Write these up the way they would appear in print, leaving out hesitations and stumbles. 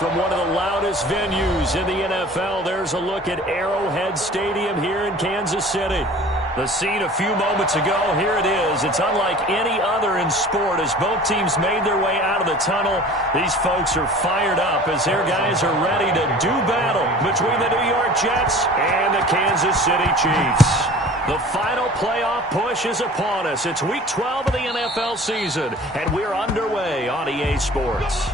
from one of the loudest venues in the NFL. There's a look at Arrowhead Stadium here in Kansas City. The scene a few moments ago, here it is. It's unlike any other in sport as both teams made their way out of the tunnel. These folks are fired up as their guys are ready to do battle between the New York Jets and the Kansas City Chiefs. The final playoff push is upon us. It's Week 12 of the NFL season, and we're underway on EA Sports.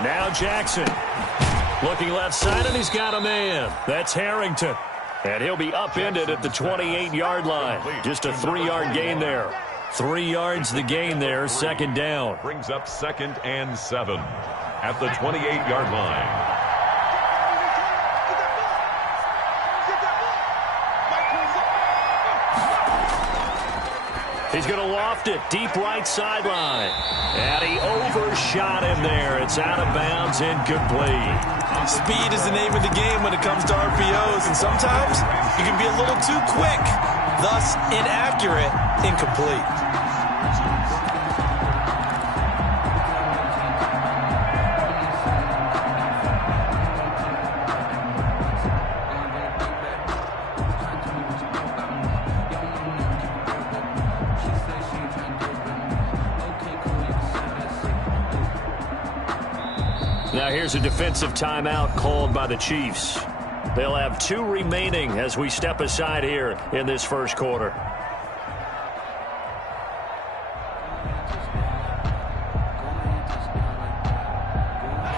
Now Jackson looking left side, and he's got a man. That's Harrington. And he'll be upended at the 28-yard line. Just a 3-yard gain there. 3 yards the gain there, second down. Brings up 2nd and 7 at the 28-yard line. He's going to loft it deep right sideline. And he overshot him there. It's out of bounds, incomplete. Speed is the name of the game when it comes to RPOs, and sometimes you can be a little too quick, thus inaccurate, incomplete. Now here's a defensive timeout called by the Chiefs. They'll have 2 remaining as we step aside here in this first quarter.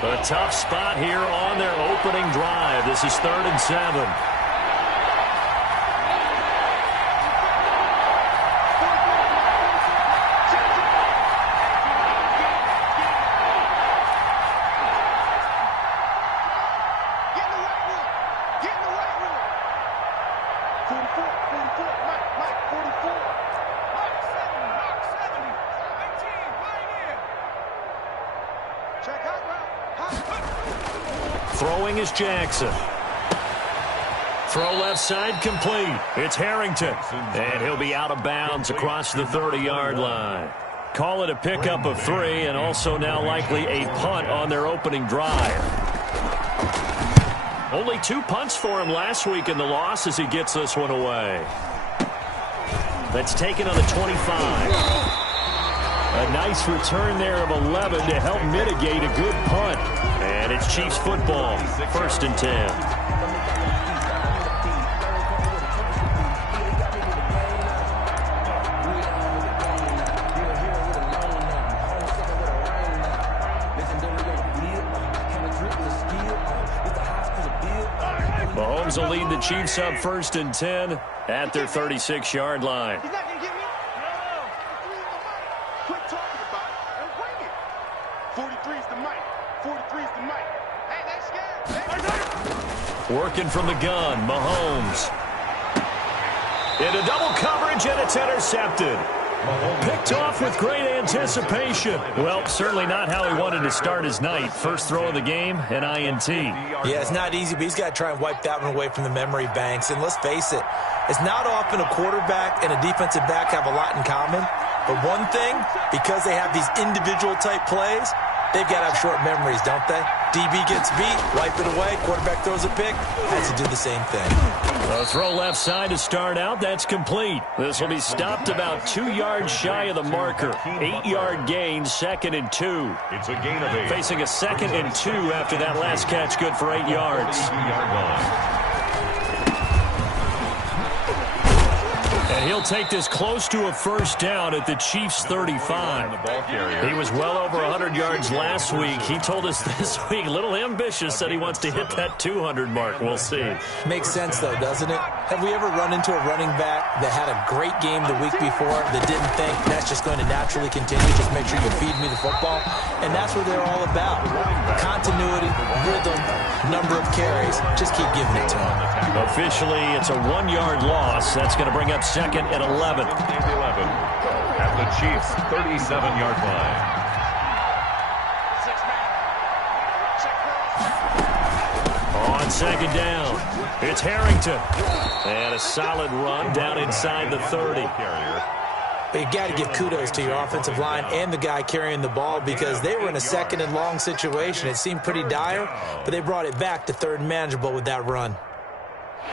A tough spot here on their opening drive. This is 3rd and 7. Throwing is Jackson. Throw left side complete. It's Harrington. And he'll be out of bounds across the 30-yard line. Call it a pickup of 3 and also now likely a punt on their opening drive. Only 2 punts for him last week in the loss as he gets this one away. That's taken on the 25. A nice return there of 11 to help mitigate a good punt. And it's Chiefs football, 1st and 10. Mahomes will lead the Chiefs up 1st and 10 at their 36-yard line. Working from the gun, Mahomes. Into double coverage, and it's intercepted. Picked off with great anticipation. Well, certainly not how he wanted to start his night. First throw of the game, an INT. Yeah, it's not easy, but he's got to try and wipe that one away from the memory banks. And let's face it, it's not often a quarterback and a defensive back have a lot in common. But one thing, because they have these individual type plays, they've got to have short memories, don't they? DB gets beat, wipe it away, quarterback throws a pick, has to do the same thing. A throw left side to start out, that's complete. This will be stopped about 2 yards shy of the marker. 8-yard gain, 2nd and 2. It's a gain of 8. Facing a 2nd and 2 after that last catch, good for 8 yards. And And He'll take this close to a first down at the Chiefs' 35. He was well over 100 yards last week. He told us this week, a little ambitious, said he wants to hit that 200 mark. We'll see. Makes sense, though, doesn't it? Have we ever run into a running back that had a great game the week before that didn't think that's just going to naturally continue? Just make sure you feed me the football. And that's what they're all about. Continuity, rhythm, number of carries. Just keep giving it to him. Officially, it's a 1-yard loss. That's going to bring up second and 11. At the Chiefs' 37-yard line. On second down, it's Harrington. And a solid run down inside the 30. But you got to give kudos to your offensive line and the guy carrying the ball because they were in a second and long situation. It seemed pretty dire, but they brought it back to third and manageable with that run.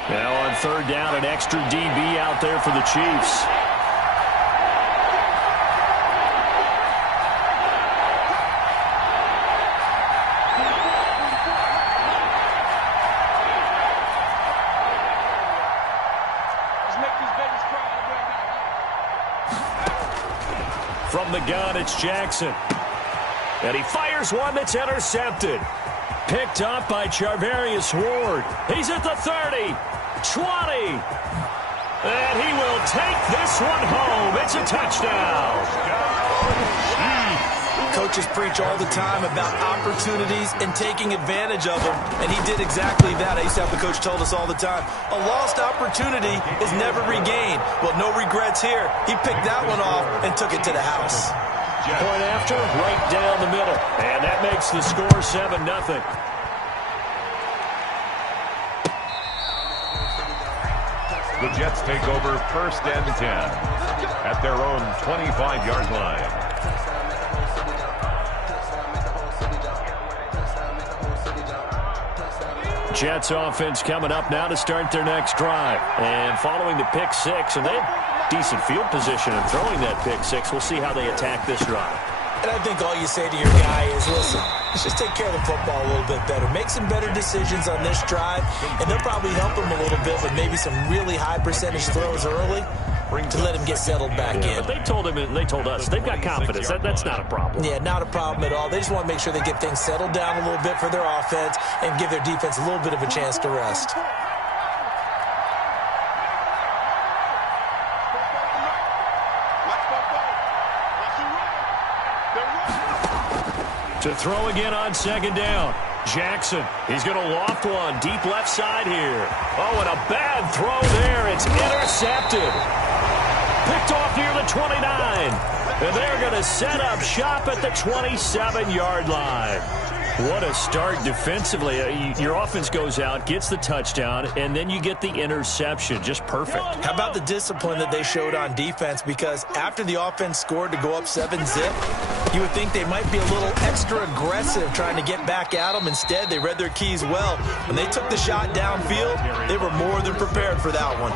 Now on third down, an extra DB out there for the Chiefs. From the gun, it's Jackson. And he fires one that's intercepted. Picked up by Charvarius Ward. He's at the 30, 20. And he will take this one home. It's a touchdown. Coaches preach all the time about opportunities and taking advantage of them, and he did exactly that. I used to have the coach told us all the time, a lost opportunity is never regained. Well, no regrets here. He picked that one off and took it to the house. Point after, right down the middle. And that makes the score 7-0. The Jets take over first and 10 at their own 25-yard line. Jets offense coming up now to start their next drive. And following the pick six, and they have decent field position in throwing that pick six. We'll see how they attack this drive. And I think all you say to your guy is, listen, let's just take care of the football a little bit better. Make some better decisions on this drive, and they'll probably help him a little bit with maybe some really high percentage throws early to let him get settled back in. But they told him and they told us they've got confidence. That's not a problem. Yeah, not a problem at all. They just want to make sure they get things settled down a little bit for their offense and give their defense a little bit of a chance to rest. To throw again on second down. Jackson, he's going to loft one deep left side here. Oh, and a bad throw there. It's intercepted. Picked off near the 29. And they're going to set up shop at the 27-yard line. What a start defensively. Your offense goes out, gets the touchdown, and then you get the interception. Just perfect. How about the discipline that they showed on defense? Because after the offense scored to go up 7-zip, you would think they might be a little extra aggressive trying to get back at them. Instead, they read their keys well. When they took the shot downfield, they were more than prepared for that one.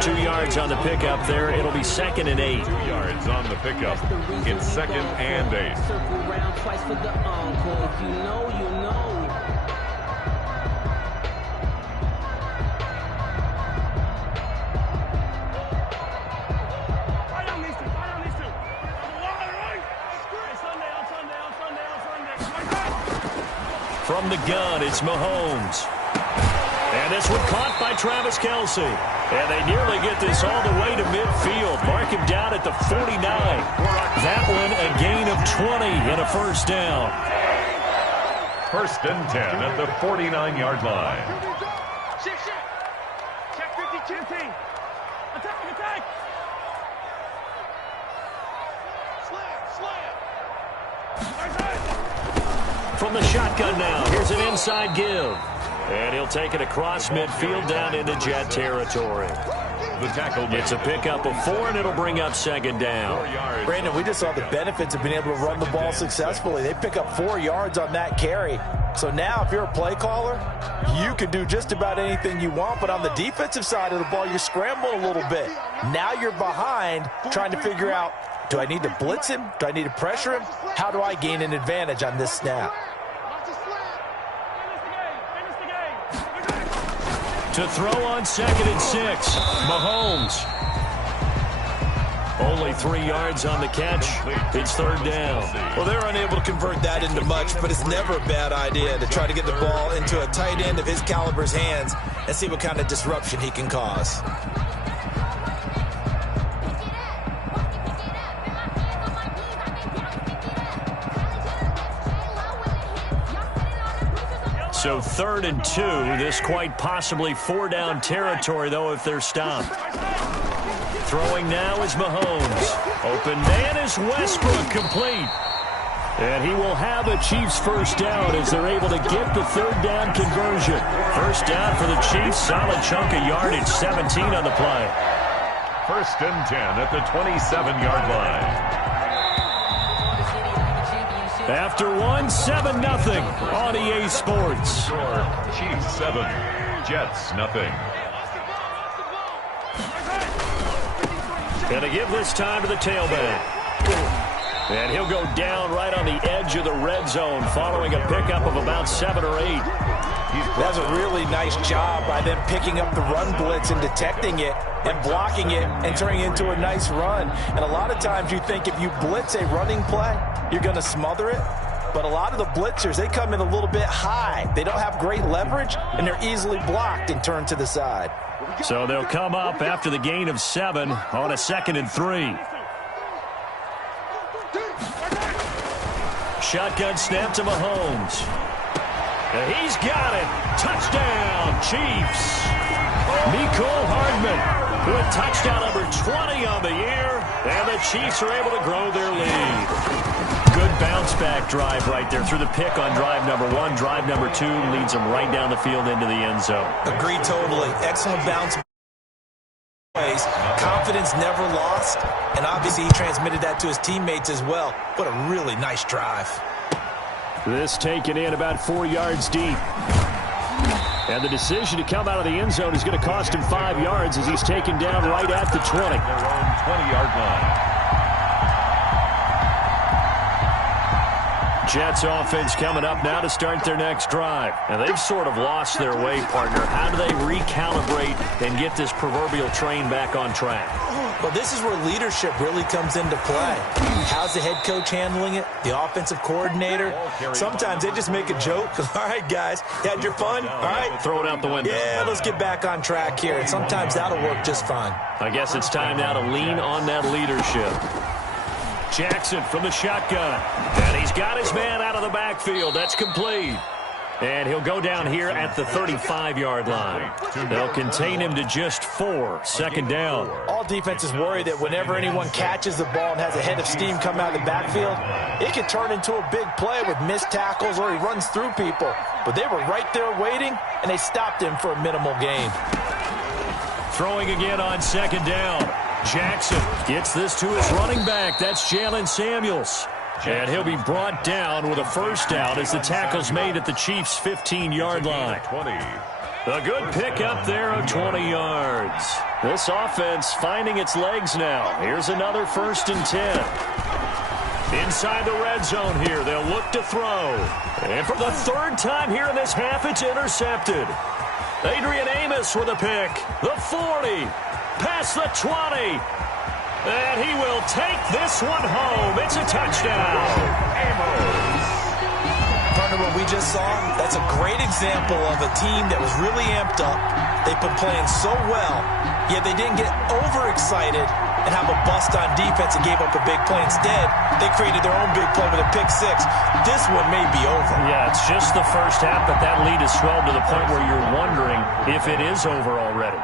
2 yards on the pickup there. It'll be 2nd and 8. 2 yards on the pickup. It's 2nd and 8. Circle around twice for the encore. If you know, you know. From the gun, it's Mahomes. And this one caught by Travis Kelce. And they nearly get this all the way to midfield. Mark him down at the 49. That one a gain of 20 and a first down. First and 10 at the 49-yard line. Check 52 team. Attack. Slam. From the shotgun now, here's an inside give. And he'll take it across midfield down into Jet territory. The tackle. It's a pickup of 4, and it'll bring up second down. Brandon, we just saw the benefits of being able to run the ball successfully. They pick up 4 yards on that carry. So now if you're a play caller, you can do just about anything you want. But on the defensive side of the ball, you're scrambling a little bit. Now you're behind trying to figure out, do I need to blitz him? Do I need to pressure him? How do I gain an advantage on this snap? To throw on 2nd and 6, Mahomes. Only 3 yards on the catch. It's third down. Well, they're unable to convert that into much, but it's never a bad idea to try to get the ball into a tight end of his caliber's hands and see what kind of disruption he can cause. So 3rd and 2. This quite possibly 4-down territory, though, if they're stopped. Throwing now is Mahomes. Open man is Westbrook, complete. And he will have a Chiefs first down as they're able to get the 3rd down conversion. First down for the Chiefs. Solid chunk of yardage. 17 on the play. 1st and 10 at the 27-yard line. After 7-0 on EA Sports. Chiefs 7, Jets nothing. Going to give this time to the tailback. And he'll go down right on the edge of the red zone following a pickup of about 7 or 8. That's a really nice job by them picking up the run blitz and detecting it and blocking it and turning it into a nice run. And a lot of times you think if you blitz a running play, you're going to smother it. But a lot of the blitzers, they come in a little bit high. They don't have great leverage, and they're easily blocked and turned to the side. So they'll come up after the gain of 7 on a 2nd and 3. Shotgun snap to Mahomes. And he's got it. Touchdown, Chiefs. Mecole Hardman with touchdown number 20 on the year. And the Chiefs are able to grow their lead. Good bounce-back drive right there through the pick on drive number 1. Drive number 2 leads them right down the field into the end zone. Agreed totally. Excellent bounce. Confidence never lost, and obviously he transmitted that to his teammates as well. What a really nice drive. This taken in about 4 yards deep. And the decision to come out of the end zone is going to cost him 5 yards as he's taken down right at the 20. Their own 20-yard line. Jets offense coming up now to start their next drive. And they've sort of lost their way, partner. How do they recalibrate and get this proverbial train back on track? Well, this is where leadership really comes into play. How's the head coach handling it? The offensive coordinator? Sometimes they just make a joke. All right, guys, you had your fun? All right. Throw it out the window. Yeah, let's get back on track here. And sometimes that'll work just fine. I guess it's time now to lean on that leadership. Jackson from the shotgun. And he's got his man out of the backfield. That's complete. And he'll go down here at the 35-yard line. They'll contain him to just 4. 2nd down. All defenses worry that whenever anyone catches the ball and has a head of steam come out of the backfield, it can turn into a big play with missed tackles or he runs through people. But they were right there waiting, and they stopped him for a minimal gain. Throwing again on 2nd down. Jackson gets this to his running back. That's Jalen Samuels. And he'll be brought down with a first down as the tackle's made at the Chiefs' 15-yard line. 20. A good pickup there of 20 yards. This offense finding its legs now. Here's another 1st and 10. Inside the red zone here, they'll look to throw. And for the 3rd time here in this half, it's intercepted. Adrian Amos with a pick. The 40. Past the 20. And he will take this one home. It's a touchdown. Partner, what we just saw, that's a great example of a team that was really amped up. They've been playing so well, yet they didn't get overexcited and have a bust on defense and gave up a big play. Instead, they created their own big play with a pick 6. This one may be over. Yeah, it's just the first half, but that lead is swelled to the point where you're wondering if it is over already.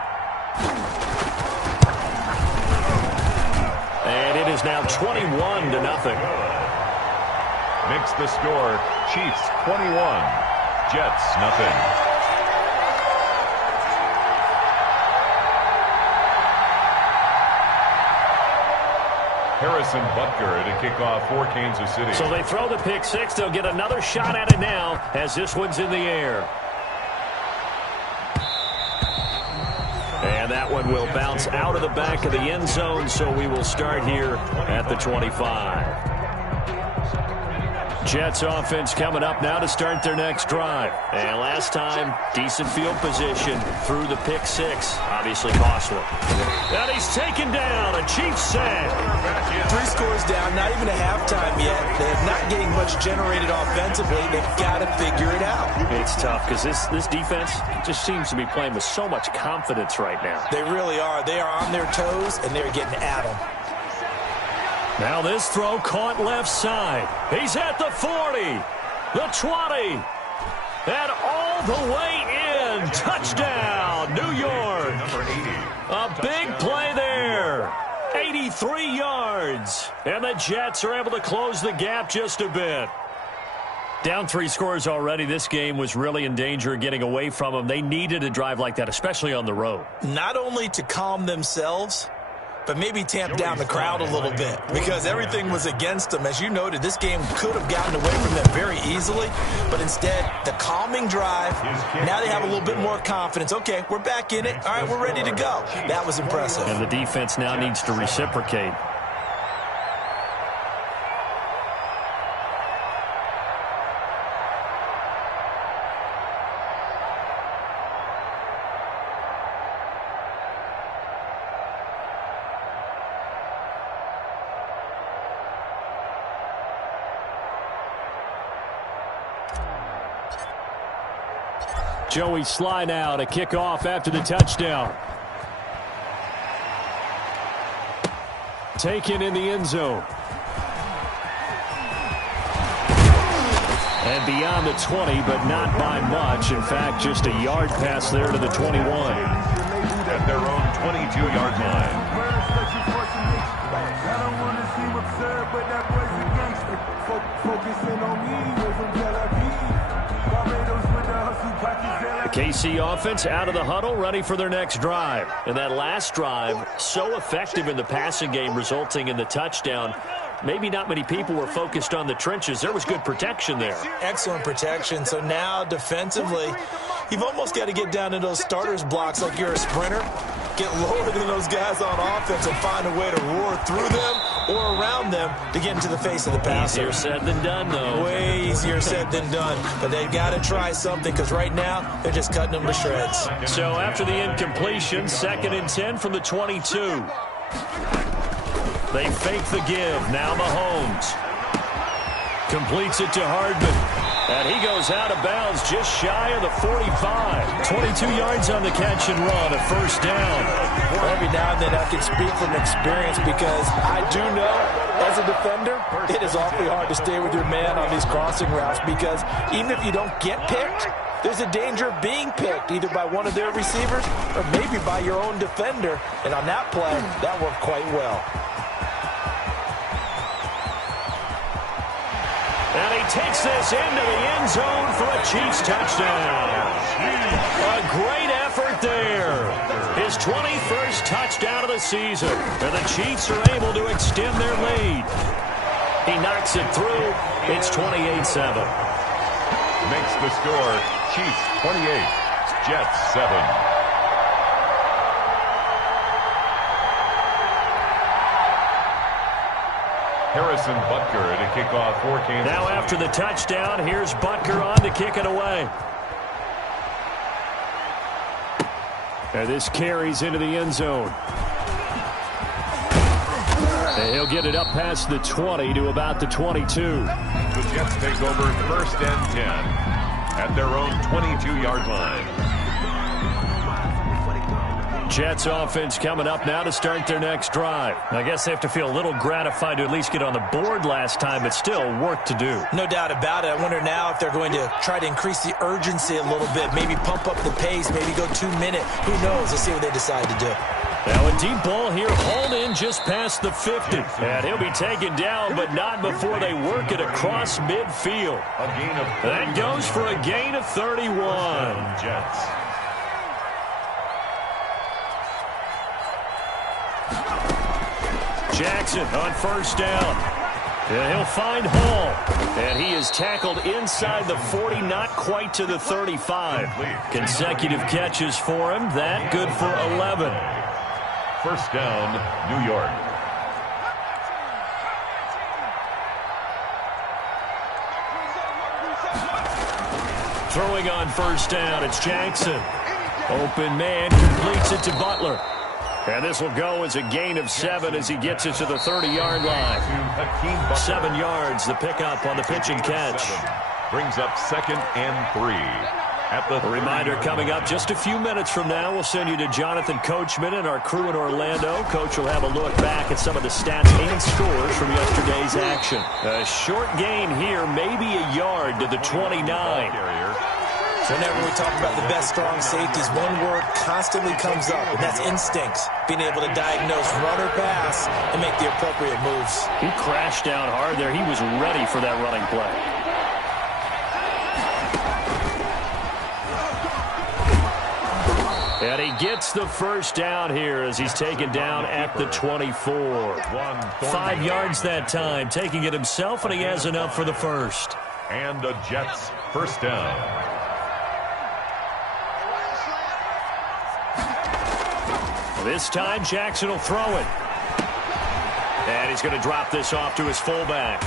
And it is now 21-0. Makes the score, Chiefs 21, Jets nothing. Harrison Butker to kick off for Kansas City. So they throw the pick 6. They'll get another shot at it now as this one's in the air. And that one will bounce out of the back of the end zone, so we will start here at the 25. Jets offense coming up now to start their next drive. And last time, decent field position through the pick six. Obviously costly. And he's taken down. A Chiefs sack. 3 scores down, not even a halftime yet. They're not getting much generated offensively. They've got to figure it out. It's tough because this defense just seems to be playing with so much confidence right now. They really are. They are on their toes, and they're getting at them. Now this throw caught left side. He's at the 40, the 20, and all the way in. Touchdown, New York. A big play there. 83 yards. And the Jets are able to close the gap just a bit. Down 3 scores already. This game was really in danger of getting away from them. They needed a drive like that, especially on the road. Not only to calm themselves, but maybe tamp down the crowd a little bit because everything was against them. As you noted, this game could have gotten away from them very easily, but instead, the calming drive, now they have a little bit more confidence. Okay, we're back in it. All right, we're ready to go. That was impressive. And the defense now needs to reciprocate. Joey Sly now to kick off after the touchdown. Taken in the end zone. And beyond the 20, but not by much. In fact, just a yard pass there to the 21. At their own 22-yard line. The KC offense out of the huddle, ready for their next drive. And that last drive, so effective in the passing game, resulting in the touchdown. Maybe not many people were focused on the trenches. There was good protection there. Excellent protection. So now defensively, you've almost got to get down to those starters blocks like you're a sprinter. Get lower than those guys on offense and find a way to roar through them or around them to get into the face of the passer. Easier said than done, though. Way easier said than done. But they've got to try something because right now they're just cutting them to shreds. So after the incompletion, 2nd and 10 from the 22. They fake the give. Now Mahomes completes it to Hardman. And he goes out of bounds just shy of the 45. 22 yards on the catch and run, a first down. Every now and then I can speak from experience because I do know as a defender, it is awfully hard to stay with your man on these crossing routes because even if you don't get picked, there's a danger of being picked either by one of their receivers or maybe by your own defender. And on that play, that worked quite well. And he takes this into the end zone for a Chiefs touchdown. A great effort there. His 21st touchdown of the season. And the Chiefs are able to extend their lead. He knocks it through. It's 28-7. Makes the score Chiefs 28, Jets 7. Harrison Butker to kick off for Kansas. Now after the touchdown, here's Butker on to kick it away. And this carries into the end zone. And he'll get it up past the 20 to about the 22. The Jets take over 1st and 10 at their own 22-yard line. Jets offense coming up now to start their next drive. I guess they have to feel a little gratified to at least get on the board last time, but still work to do. No doubt about it. I wonder now if they're going to try to increase the urgency a little bit, maybe pump up the pace, maybe go 2-minute. Who knows? Let's see what they decide to do. Now a deep ball here, hauled in just past the 50. And he'll be taken down, but not before they work it across midfield. That goes for a gain of 31. Jets. Jackson on first down. And he'll find Hall. And he is tackled inside the 40, not quite to the 35. Consecutive catches for him. That good for 11. First down, New York. Throwing on first down, it's Jackson. Open man, completes it to Butler. And this will go as a gain of 7 as he gets it to the 30-yard line. 7 yards, the pickup on the pitch and catch. Brings up 2nd and 3. A reminder coming up just a few minutes from now. We'll send you to Jonathan Coachman and our crew in Orlando. Coach will have a look back at some of the stats and scores from yesterday's action. A short gain here, maybe a yard to the 29. Whenever we talk about the best strong safeties, one word constantly comes up, and that's instincts. Being able to diagnose run or pass and make the appropriate moves. He crashed down hard there. He was ready for that running play. And he gets the first down here as he's taken down at the 24. 5 yards that time, taking it himself, and he has enough for the first. And the Jets first down. This time, Jackson will throw it. And he's going to drop this off to his fullback.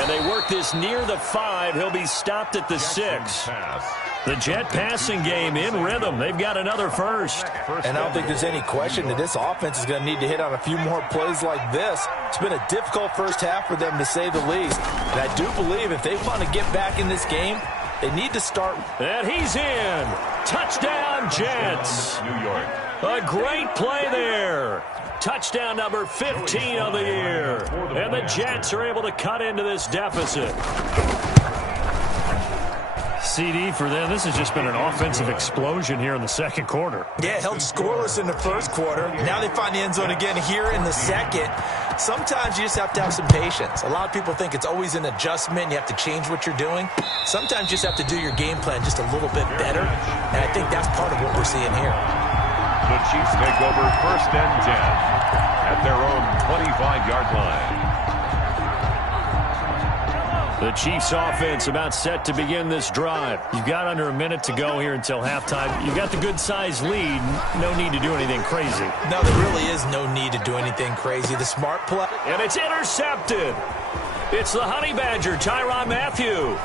And they work this near the 5. He'll be stopped at the 6. The Jet passing game in rhythm. They've got another first. And I don't think there's any question that this offense is going to need to hit on a few more plays like this. It's been a difficult first half for them, to say the least. And I do believe if they want to get back in this game, they need to start. And he's in. Touchdown, Jets. New York. A great play there. Touchdown number 15 of the year. And the Jets are able to cut into this deficit. CD for them. This has just been an offensive explosion here in the second quarter. Yeah, held scoreless in the first quarter. Now they find the end zone again here in the second. Sometimes you just have to have some patience. A lot of people think it's always an adjustment. You have to change what you're doing. Sometimes you just have to do your game plan just a little bit better. And I think that's part of what we're seeing here. The Chiefs take over 1st and 10 at their own 25-yard line. The Chiefs offense about set to begin this drive. You've got under a minute to go here until halftime. You've got the good-sized lead. No need to do anything crazy. No, there really is no need to do anything crazy. The smart play. And it's intercepted. It's the Honey Badger, Tyrann Mathieu.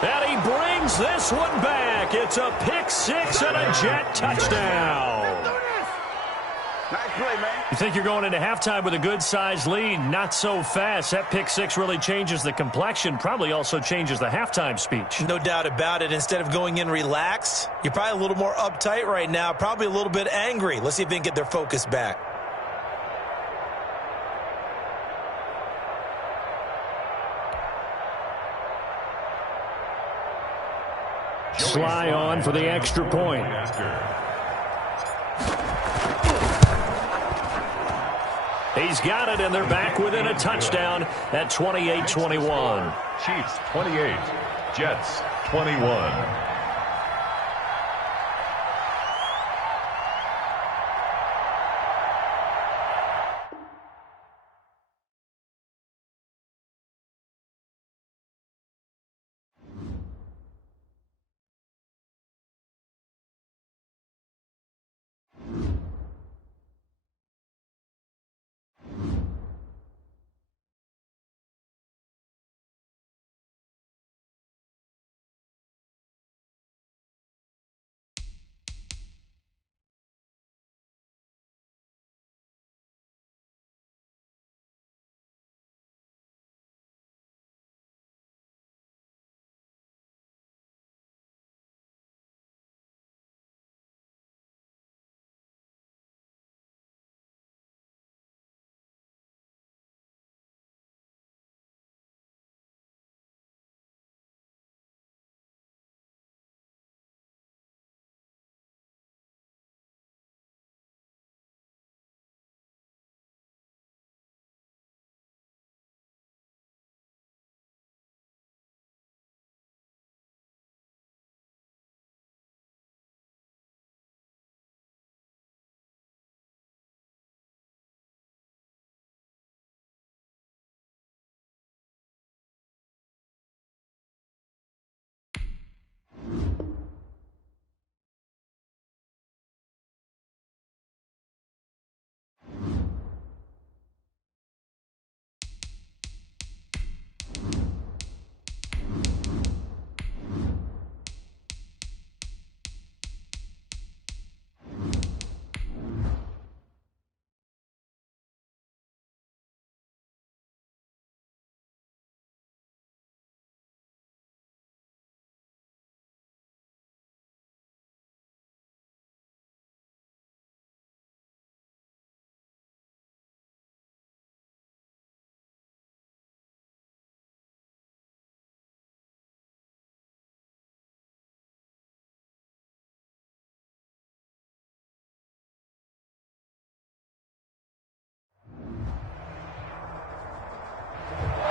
And he brings this one back. It's a pick-6 and a Jet touchdown. Nice play, man. You think you're going into halftime with a good-sized lead? Not so fast. That pick-6 really changes the complexion, probably also changes the halftime speech. No doubt about it. Instead of going in relaxed, you're probably a little more uptight right now, probably a little bit angry. Let's see if they can get their focus back. Sly on for the extra point. He's got it, and they're back within a touchdown at 28-21. Chiefs 28, Jets 21.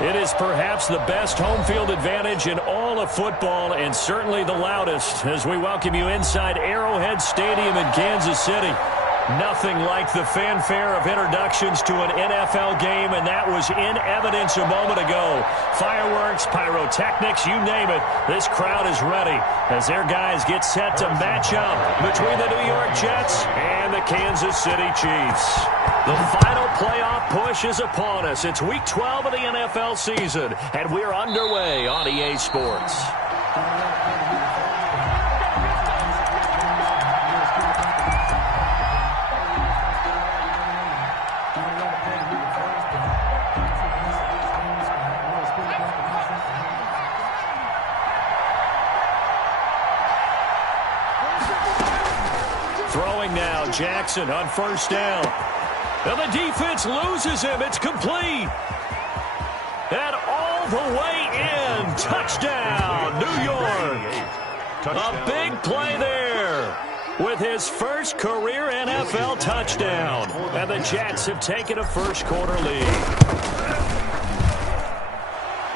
It is perhaps the best home field advantage in all of football, and certainly the loudest, as we welcome you inside Arrowhead Stadium in Kansas City. Nothing like the fanfare of introductions to an NFL game, and that was in evidence a moment ago. Fireworks, pyrotechnics, you name it. This crowd is ready as their guys get set to match up between the New York Jets and the Kansas City Chiefs. The final playoff push is upon us. It's Week 12 of the NFL season, and we're underway on EA Sports. Throwing now, Jackson on first down. And the defense loses him. It's complete. And all the way in. Touchdown, New York. A big play there with his first career NFL touchdown. And the Jets have taken a first-quarter lead.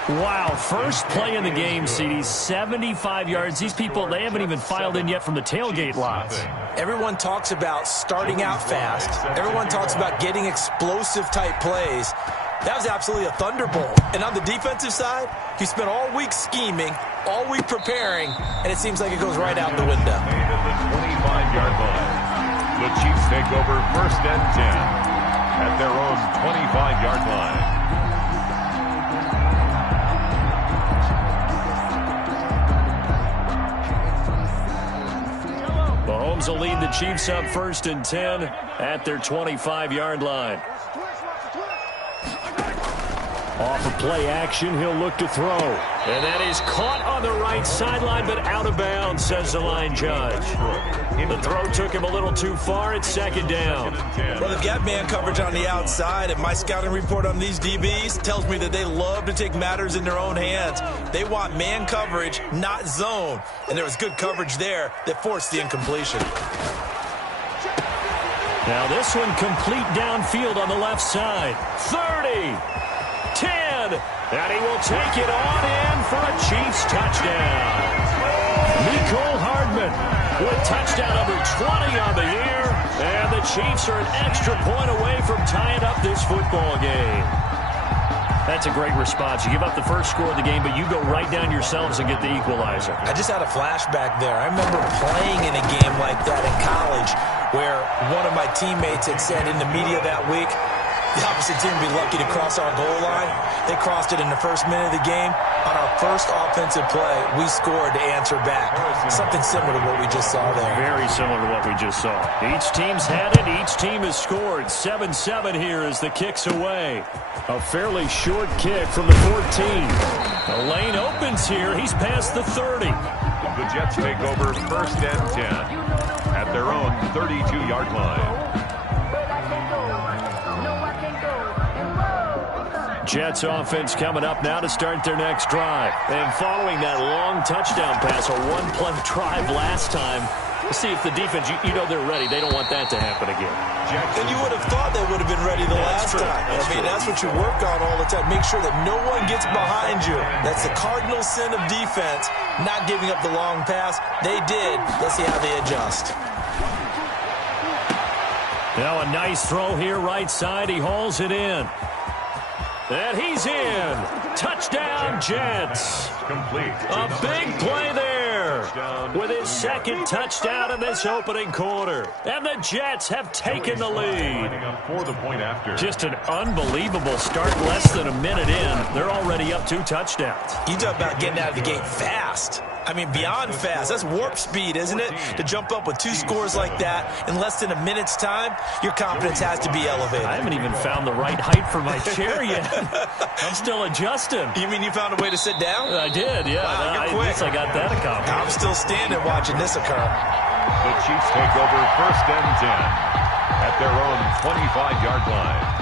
Wow, first play in the game, CD, 75 yards. These people, they haven't even filed in yet from the tailgate lots. Everyone talks about starting out fast. Everyone talks about getting explosive-type plays. That was absolutely a thunderbolt. And on the defensive side, he spent all week scheming, all week preparing, and it seems like it goes right out the window. Made at the 25-yard line. The Chiefs take over first and 10 at their own 25-yard line. Mahomes will lead the Chiefs up first and 10 at their 25-yard line. Off of play action, he'll look to throw. And that is caught on the right sideline, but out of bounds, says the line judge. The throw took him a little too far. It's second down. Well, they've got man coverage on the outside, and my scouting report on these DBs tells me that they love to take matters in their own hands. They want man coverage, not zone. And there was good coverage there that forced the incompletion. Now this one complete downfield on the left side. 30. 10, and he will take it on in for a Chiefs touchdown. Mecole Hardman with touchdown number 20 on the year, and the Chiefs are an extra point away from tying up this football game. That's a great response. You give up the first score of the game, but you go right down yourselves and get the equalizer. I just had a flashback there. I remember playing in a game like that in college where one of my teammates had said in the media that week, the opposite team would be lucky to cross our goal line. They crossed it in the first minute of the game. On our first offensive play, we scored to answer back. Something similar to what we just saw there. Very similar to what we just saw. Each team's had it. Each team has scored. 7-7 here as the kick's away. A fairly short kick from the 14. The lane opens here. He's past the 30. The Jets take over first and 10 at their own 32-yard line. Jets offense coming up now to start their next drive. And following that long touchdown pass, a one-play drive last time, let's see if the defense, you know they're ready. They don't want that to happen again. And you would have thought they would have been ready the last time. That's what you work on all the time. Make sure that no one gets behind you. That's the cardinal sin of defense, not giving up the long pass. They did. Let's see how they adjust. Now a nice throw here right side. He hauls it in. And he's in. Touchdown, Jets. Complete. A big play there with his second touchdown in this opening quarter. And the Jets have taken the lead. For the point after. Just an unbelievable start. Less than a minute in, they're already up 2 touchdowns. You talk about getting out of the gate fast. I mean, beyond fast. That's warp speed, isn't it? To jump up with 2 scores like that in less than a minute's time, your confidence has to be elevated. I haven't even found the right height for my chair yet. I'm still adjusting. You mean you found a way to sit down? I did, yeah. Wow, you're quick. I guess I got that accomplished. I'm still standing watching this occur. The Chiefs take over first and 10 at their own 25-yard line.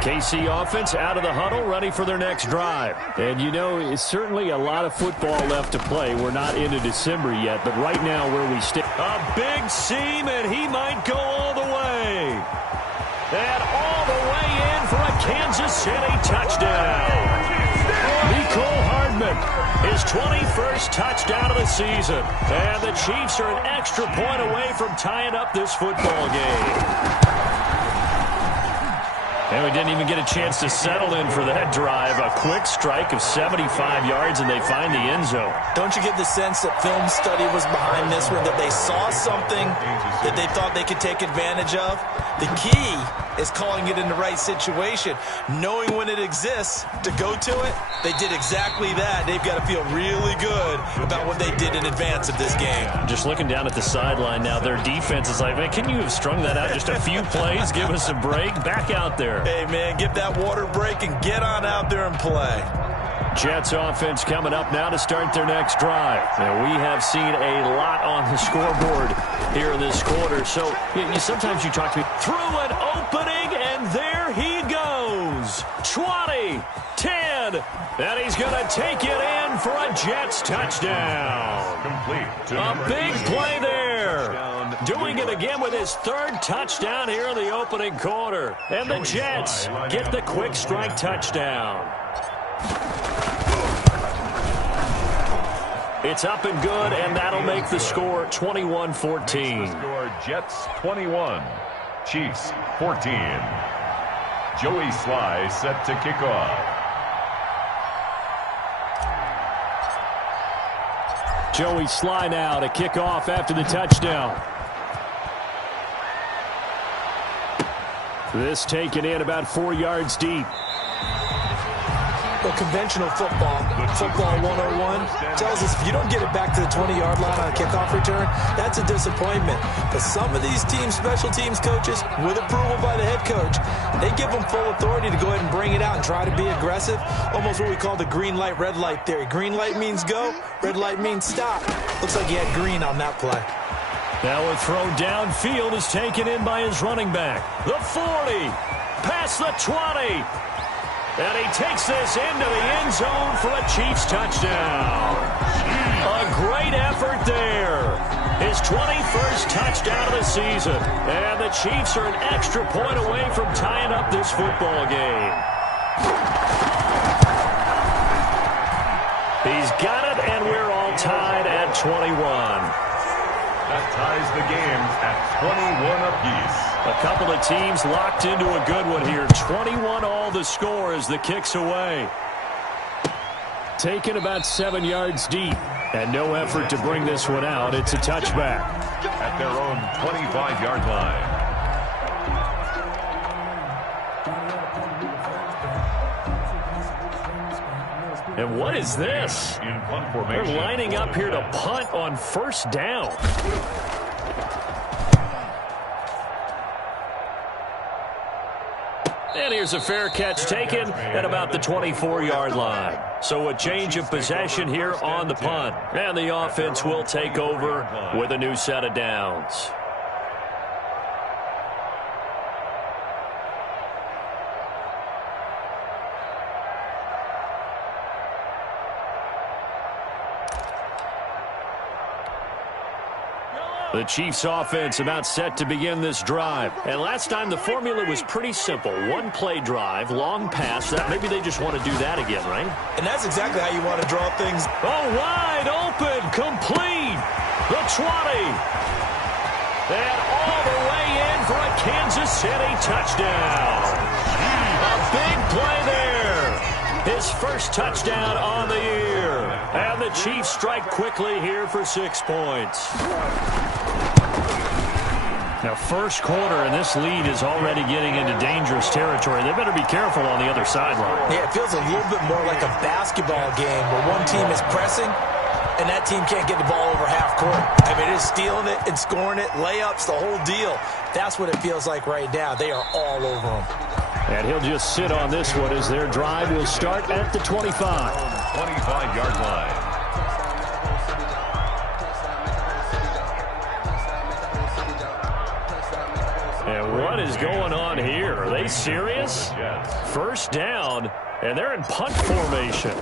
KC offense out of the huddle, ready for their next drive. And, you know, it's certainly a lot of football left to play. We're not into December yet, but right now where we stand. A big seam, and he might go all the way. And all the way in for a Kansas City touchdown. Mecole Hardman, his 21st touchdown of the season. And the Chiefs are an extra point away from tying up this football game. And we didn't even get a chance to settle in for that drive. A quick strike of 75 yards, and they find the end zone. Don't you get the sense that film study was behind this one, that they saw something that they thought they could take advantage of? The key is calling it in the right situation, knowing when it exists to go to it. They did exactly that. They've got to feel really good about what they did in advance of this game. Just looking down at the sideline now, their defense is like, man, can you have strung that out just a few plays? Give us a break. Back out there. Hey, man, give that water break and get on out there and play. Jets offense coming up now to start their next drive. And we have seen a lot on the scoreboard here in this quarter. So sometimes you talk to me through an opening, and there he goes. 20, 10, and he's going to take it in for a Jets touchdown. Complete. A big play there. Doing it again with his third touchdown here in the opening quarter. And the Jets get the quick strike touchdown. It's up and good, and that'll make the score 21-14. Score Jets 21, Chiefs 14. Joey Sly set to kick off. Joey Sly now to kick off after the touchdown. This taken in about 4 yards deep. Well, conventional football 101, tells us if you don't get it back to the 20-yard line on a kickoff return, that's a disappointment. But some of these teams, special teams coaches, with approval by the head coach, they give them full authority to go ahead and bring it out and try to be aggressive. Almost what we call the green light, red light theory. Green light means go, red light means stop. Looks like he had green on that play. Now a throw downfield is taken in by his running back. The 40, past the 20. And he takes this into the end zone for a Chiefs touchdown. A great effort there. His 21st touchdown of the season. And the Chiefs are an extra point away from tying up this football game. He's got it, and we're all tied at 21. That ties the game at 21 apiece. A couple of teams locked into a good one here. 21 all the score as the kick's away. Taken about 7 yards deep. And no effort to bring this one out. It's a touchback. At their own 25-yard line. And what is this? In punt They're formation. lining up here to punt on first down. And here's a fair catch taken at about the 24-yard line. So a change of possession here on the punt. And the offense will take over with a new set of downs. The Chiefs offense about set to begin this drive. And last time the formula was pretty simple. One play drive, long pass. That maybe they just want to do that again, right? And that's exactly how you want to draw things. Oh, wide open, complete. The 20. And all the way in for a Kansas City touchdown. A big play there. His first touchdown on the year. And the Chiefs strike quickly here for 6 points. Now, first quarter, and this lead is already getting into dangerous territory. They better be careful on the other sideline. Yeah, it feels a little bit more like a basketball game where one team is pressing and that team can't get the ball over half court. I mean, it's stealing it and scoring it, layups, the whole deal. That's what it feels like right now. They are all over them. And he'll just sit on this one as their drive will start at the 25. 25-yard line. And what is going on here? Are they serious? First down, and they're in punt formation.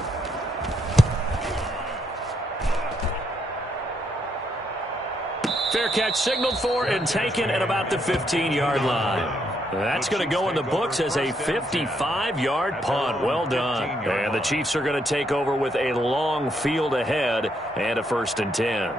Fair catch signaled for and taken at about the 15-yard line. That's going to go in the books as a 55-yard punt. Well done. And the Chiefs are going to take over with a long field ahead and a 1st and 10.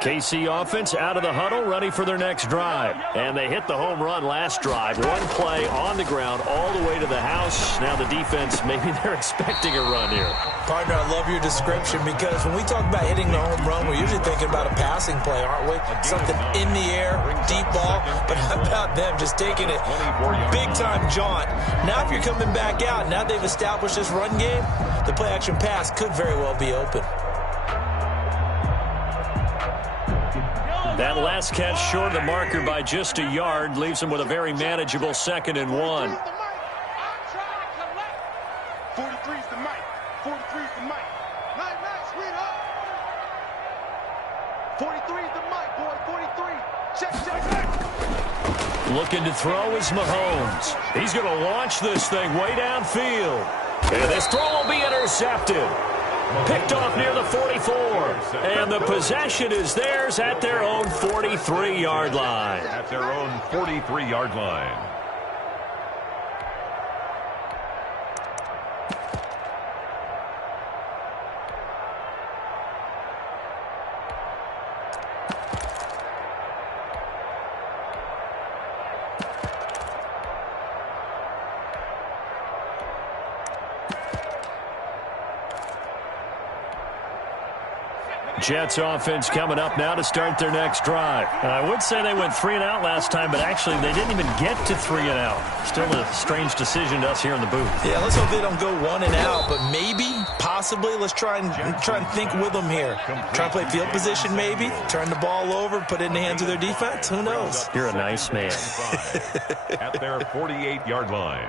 KC offense out of the huddle, ready for their next drive. And they hit the home run last drive. One play on the ground all the way to the house. Now the defense, maybe they're expecting a run here. Partner, I love your description because when we talk about hitting the home run, we're usually thinking about a passing play, aren't we? Something in the air, deep ball. But how about them just taking it big-time jaunt? Now if you're coming back out, now they've established this run game, the play-action pass could very well be open. That last catch short of the marker by just a yard leaves him with a very manageable 2nd and 1. 43's the mic. 43's the mic. Night, sweetheart. 43's the mic, boy. 43. Check. Looking to throw is Mahomes. He's going to launch this thing way downfield. And this throw will be intercepted. Picked off near the 44. And the possession is theirs at their own 43-yard line. At their own 43-yard line. Jets offense coming up now to start their next drive. I would say they went 3 and out last time, but actually they didn't even get to 3 and out. Still a strange decision to us here in the booth. Yeah, let's hope they don't go 1 and out, but maybe, possibly, let's try and think with them here. Try and play field position maybe, turn the ball over, put it in the hands of their defense. Who knows? You're a nice man. At their 48-yard line.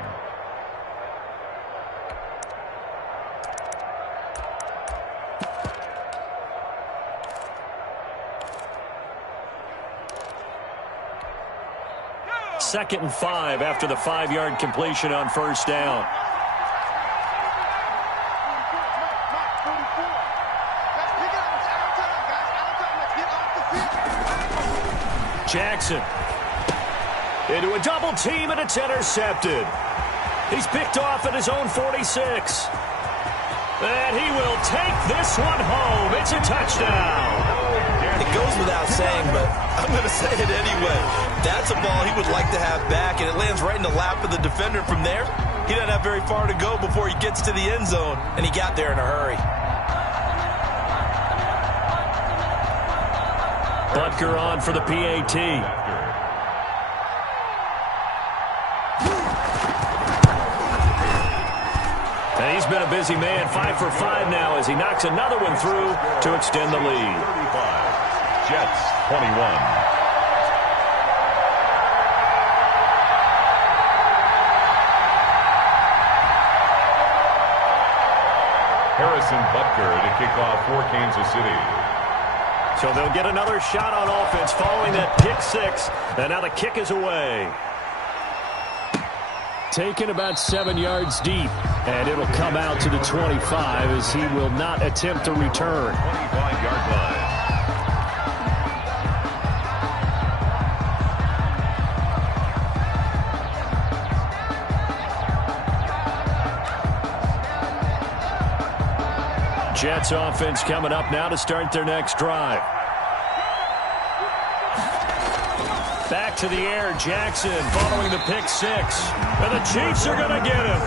Second and 5 after the 5-yard completion on 1st down. Jackson into a double team, and it's intercepted. He's picked off at his own 46. And he will take this one home. It's a touchdown. It goes without saying, but I'm going to say it anyway. That's a ball he would like to have back, and it lands right in the lap of the defender from there. He doesn't have very far to go before he gets to the end zone, and he got there in a hurry. Butker on for the PAT. And he's been a busy man, 5 for 5 now as he knocks another one through to extend the lead. 35. Jets 21. Harrison Butker to kick off for Kansas City. So they'll get another shot on offense following that pick 6. And now the kick is away. Taken about 7 yards deep. And it'll come out to the 25 as he will not attempt to return. 25-yard line. Jets offense coming up now to start their next drive. Back to the air, Jackson following the pick 6. And the Chiefs are going to get him.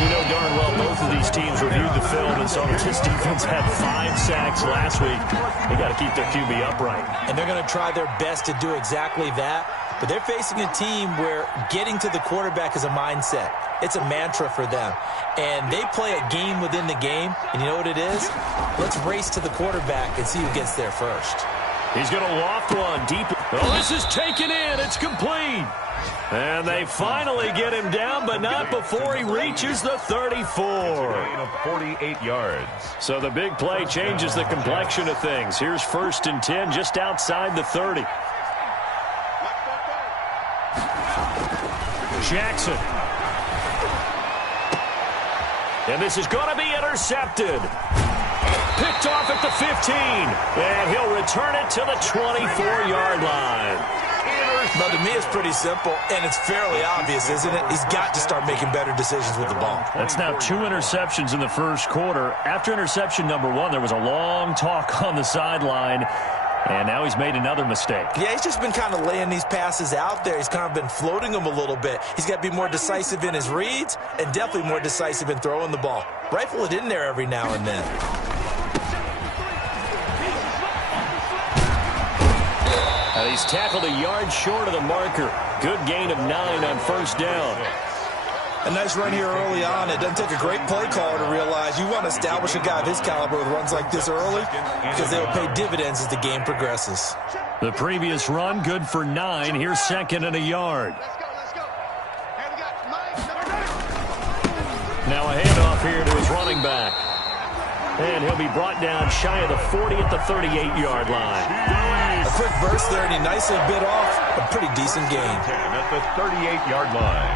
You know darn well both of these teams reviewed the film and saw that this defense had 5 sacks last week. They got to keep their QB upright. And they're going to try their best to do exactly that. But they're facing a team where getting to the quarterback is a mindset. It's a mantra for them. And they play a game within the game. And you know what it is? Let's race to the quarterback and see who gets there first. He's going to loft one deep. Oh, this is taken in. It's complete. And they finally get him down, but not before he reaches the 34. Gain of 48 yards. So the big play changes the complexion of things. Here's 1st and 10 just outside the 30. Jackson. And this is going to be intercepted. Picked off at the 15. And he'll return it to the 24-yard line. But to me, it's pretty simple, and it's fairly obvious, isn't it? He's got to start making better decisions with the ball. That's now 2 interceptions in the first quarter. After interception number 1, there was a long talk on the sideline, and now he's made another mistake. Yeah, he's just been kind of laying these passes out there. He's kind of been floating them a little bit. He's got to be more decisive in his reads and definitely more decisive in throwing the ball. Rifle it in there every now and then. And he's tackled a yard short of the marker. Good gain of 9 on 1st down. A nice run here early on. It doesn't take a great play caller to realize you want to establish a guy of his caliber with runs like this early because they'll pay dividends as the game progresses. The previous run, good for 9. Here's 2nd and a yard. Let's go. Hey, we got 9. Now a handoff here to his running back. And he'll be brought down shy of the 40 at the 38-yard line. A quick burst there, and he nicely bit off a pretty decent gain. At the 38-yard line.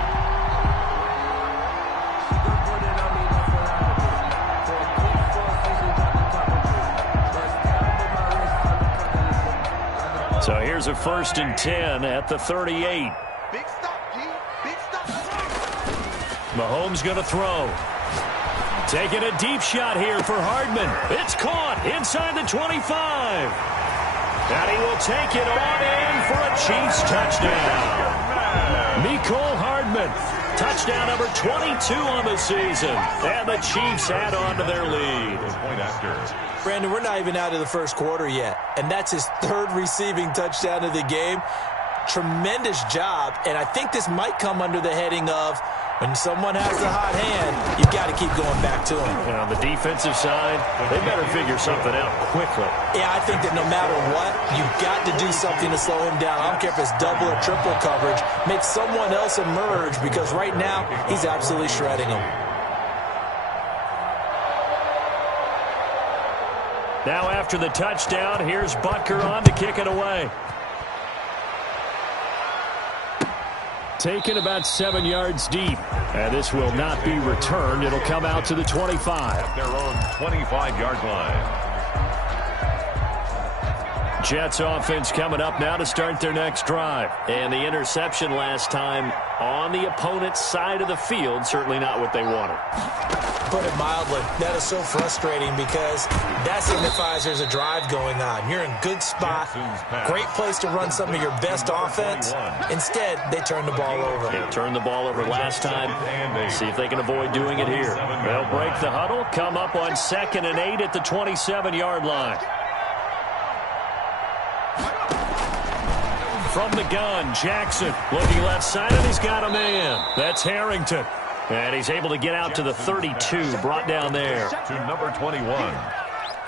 So here's a 1st and 10 at the 38. Big stop, G. Big stop. Mahomes going to throw. Taking a deep shot here for Hardman. It's caught inside the 25. And he will take it on in for a Chiefs touchdown. Mecole Hardman, touchdown number 22 on the season. And the Chiefs add on to their lead. Point after. Brandon, we're not even out of the first quarter yet, and that's his 3rd receiving touchdown of the game. Tremendous job, and I think this might come under the heading of when someone has a hot hand, you've got to keep going back to him. And on the defensive side, they better figure something out quickly. Yeah, I think that no matter what, you've got to do something to slow him down. I don't care if it's double or triple coverage. Make someone else emerge because right now he's absolutely shredding him. Now after the touchdown, here's Butker on to kick it away. Taken about 7 yards deep. And this will not be returned. It'll come out to the 25. At their own 25-yard line. Jets offense coming up now to start their next drive. And the interception last time on the opponent's side of the field, certainly not what they wanted. Put it mildly, that is so frustrating because that signifies there's a drive going on. You're in good spot, great place to run some of your best offense. Instead, they turn the ball over. They turned the ball over last time. See if they can avoid doing it here. They'll break the huddle, come up on 2nd and 8 at the 27-yard line. From the gun, Jackson looking left side, and he's got a man. That's Harrington. And he's able to get out to the 32, brought down there. To number 21.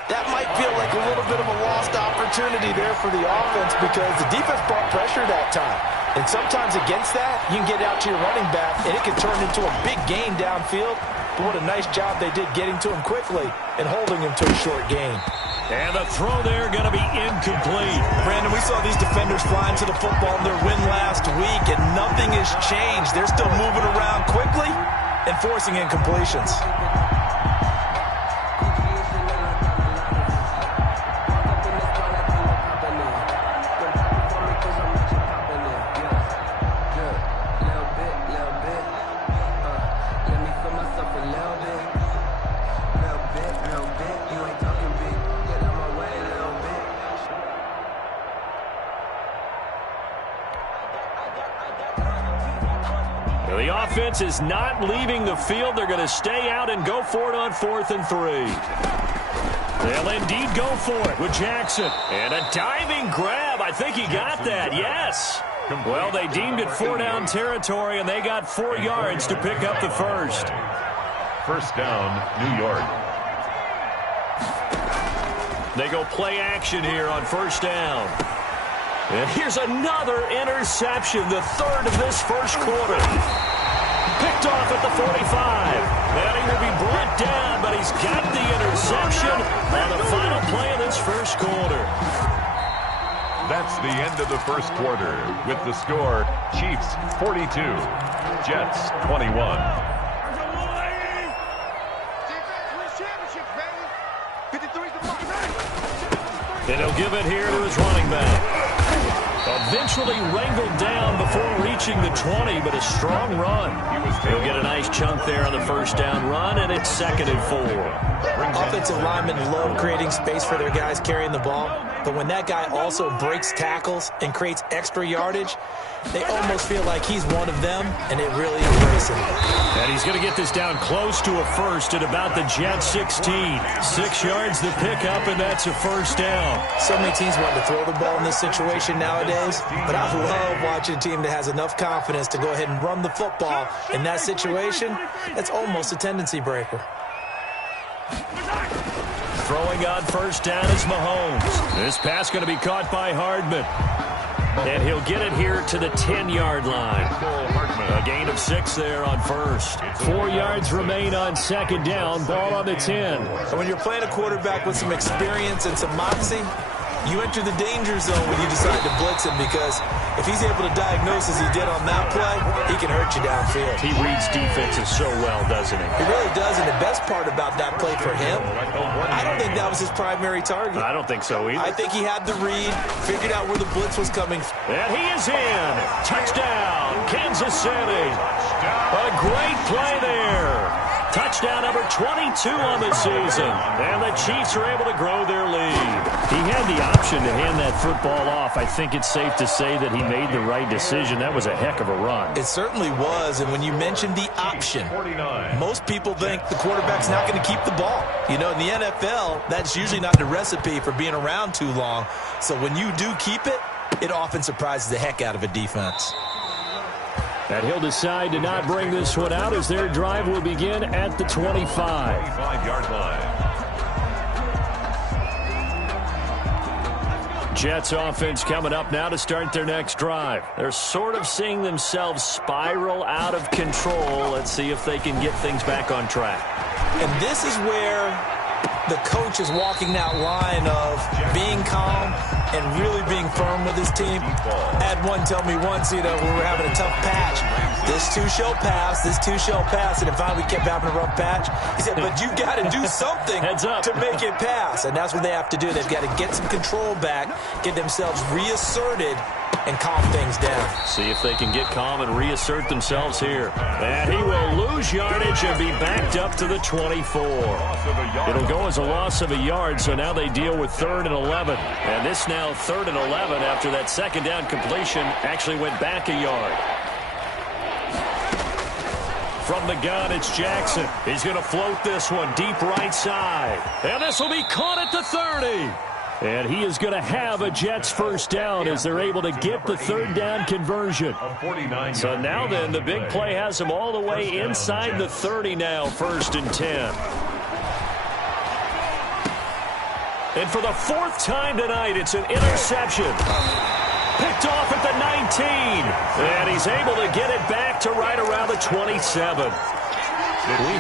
That might feel like a little bit of a lost opportunity there for the offense because the defense brought pressure that time. And sometimes against that, you can get out to your running back, and it can turn into a big gain downfield. But what a nice job they did getting to him quickly and holding him to a short gain. And the throw there going to be incomplete. Brandon, we saw these defenders flying to the football in their win last week, and nothing has changed. They're still moving around quickly and forcing incompletions. The offense is not leaving the field. They're going to stay out and go for it on 4th and 3. They'll indeed go for it with Jackson. And a diving grab. I think he got that. Yes. Well, they deemed it 4-down territory, and they got 4 yards to pick up the first. First down, New York. They go play action here on first down. And here's another interception, the third of this first quarter. Picked off at the 45. And he will be brought down, but he's got the interception on the final play of this first quarter. That's the end of the first quarter with the score Chiefs 42, Jets 21. And he'll give it here to his running back. Eventually wrangled down before reaching the 20, but a strong run. He'll get a nice chunk there on the first down run, and it's 2nd and 4. Offensive linemen love creating space for their guys carrying the ball, but when that guy also breaks tackles and creates extra yardage, they almost feel like he's one of them, and it really is racing. And he's going to get this down close to a first at about the Jets 16. 6 yards the pickup, and that's a first down. So many teams want to throw the ball in this situation nowadays, but I love watching a team that has enough confidence to go ahead and run the football in that situation. That's almost a tendency breaker. Throwing on first down is Mahomes. This pass going to be caught by Hardman. And he'll get it here to the 10-yard line. A gain of 6 there on first. 4 yards remain on 2nd down. Ball on the 10. And when you're playing a quarterback with some experience and some moxie, you enter the danger zone when you decide to blitz him, because if he's able to diagnose as he did on that play, he can hurt you downfield. He reads defenses so well, doesn't he? He really does, and the best part about that play for him, I don't think that was his primary target. I don't think so either. I think he had the read, figured out where the blitz was coming. And he is in. Touchdown, Kansas City. A great play there. Touchdown number 22 on the season. And the Chiefs are able to grow their lead. He had the option to hand that football off. I think it's safe to say that he made the right decision. That was a heck of a run. It certainly was. And when you mentioned the option, most people think the quarterback's not going to keep the ball. You know, in the NFL, that's usually not the recipe for being around too long. So when you do keep it, it often surprises the heck out of a defense. And he'll decide to not bring this one out as their drive will begin at the 25. 25-yard line. Jets offense coming up now to start their next drive. They're sort of seeing themselves spiral out of control. Let's see if they can get things back on track. And this is where the coach is walking that line of being calm and really being firm with his team. I had one tell me once, you know, when we were having a tough patch, this too shall pass, this too shall pass. And if finally we kept having a rough patch, he said, but you got to do something to make it pass. And that's what they have to do. They've got to get some control back, get themselves reasserted, and calm things down. See if they can get calm and reassert themselves here. And he will lose yardage and be backed up to the 24. It'll go as a loss of a yard, so now they deal with 3rd and 11. And this now 3rd and 11 after that second down completion actually went back a yard. From the gun, it's Jackson. He's going to float this one deep right side. And this will be caught at the 30. And he is going to have a Jets first down as they're able to get the 3rd down conversion. So now then, the big play has them all the way inside the 30 now, 1st and 10. And for the 4th time tonight, it's an interception. Picked off at the 19. And he's able to get it back to right around the 27. We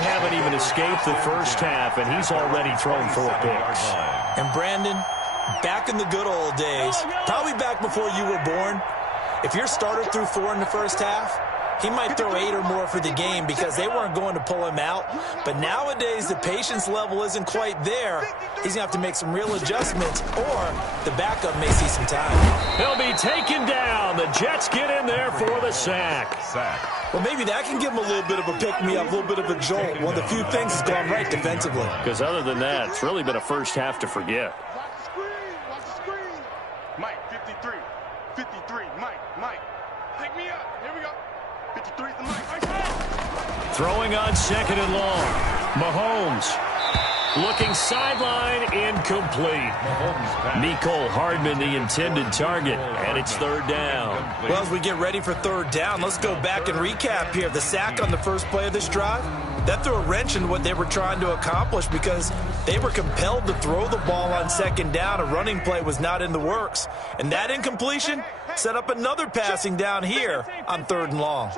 haven't even escaped the first half, and he's already thrown 4 picks. And Brandon, back in the good old days, probably back before you were born, if your starter threw 4 in the first half, he might throw 8 or more for the game because they weren't going to pull him out. But nowadays, the patience level isn't quite there. He's going to have to make some real adjustments, or the backup may see some time. He'll be taken down. The Jets get in there for the sack. Well, maybe that can give him a little bit of a pick-me-up, a little bit of a jolt. One of the few things that's gone right defensively. Because other than that, it's really been a first half to forget. Watch the screen. Mike, 53. 53. Mike. Pick me up. Here we go. 53 is the Mike. Throwing on 2nd and long. Mahomes. Looking sideline, incomplete. Mecole Hardman, the intended target, and it's 3rd down. Well, as we get ready for 3rd down, let's go back and recap here. The sack on the first play of this drive, That threw a wrench into what they were trying to accomplish because they were compelled to throw the ball on second down. A running play was not in the works. And that incompletion set up another passing down here on 3rd and long.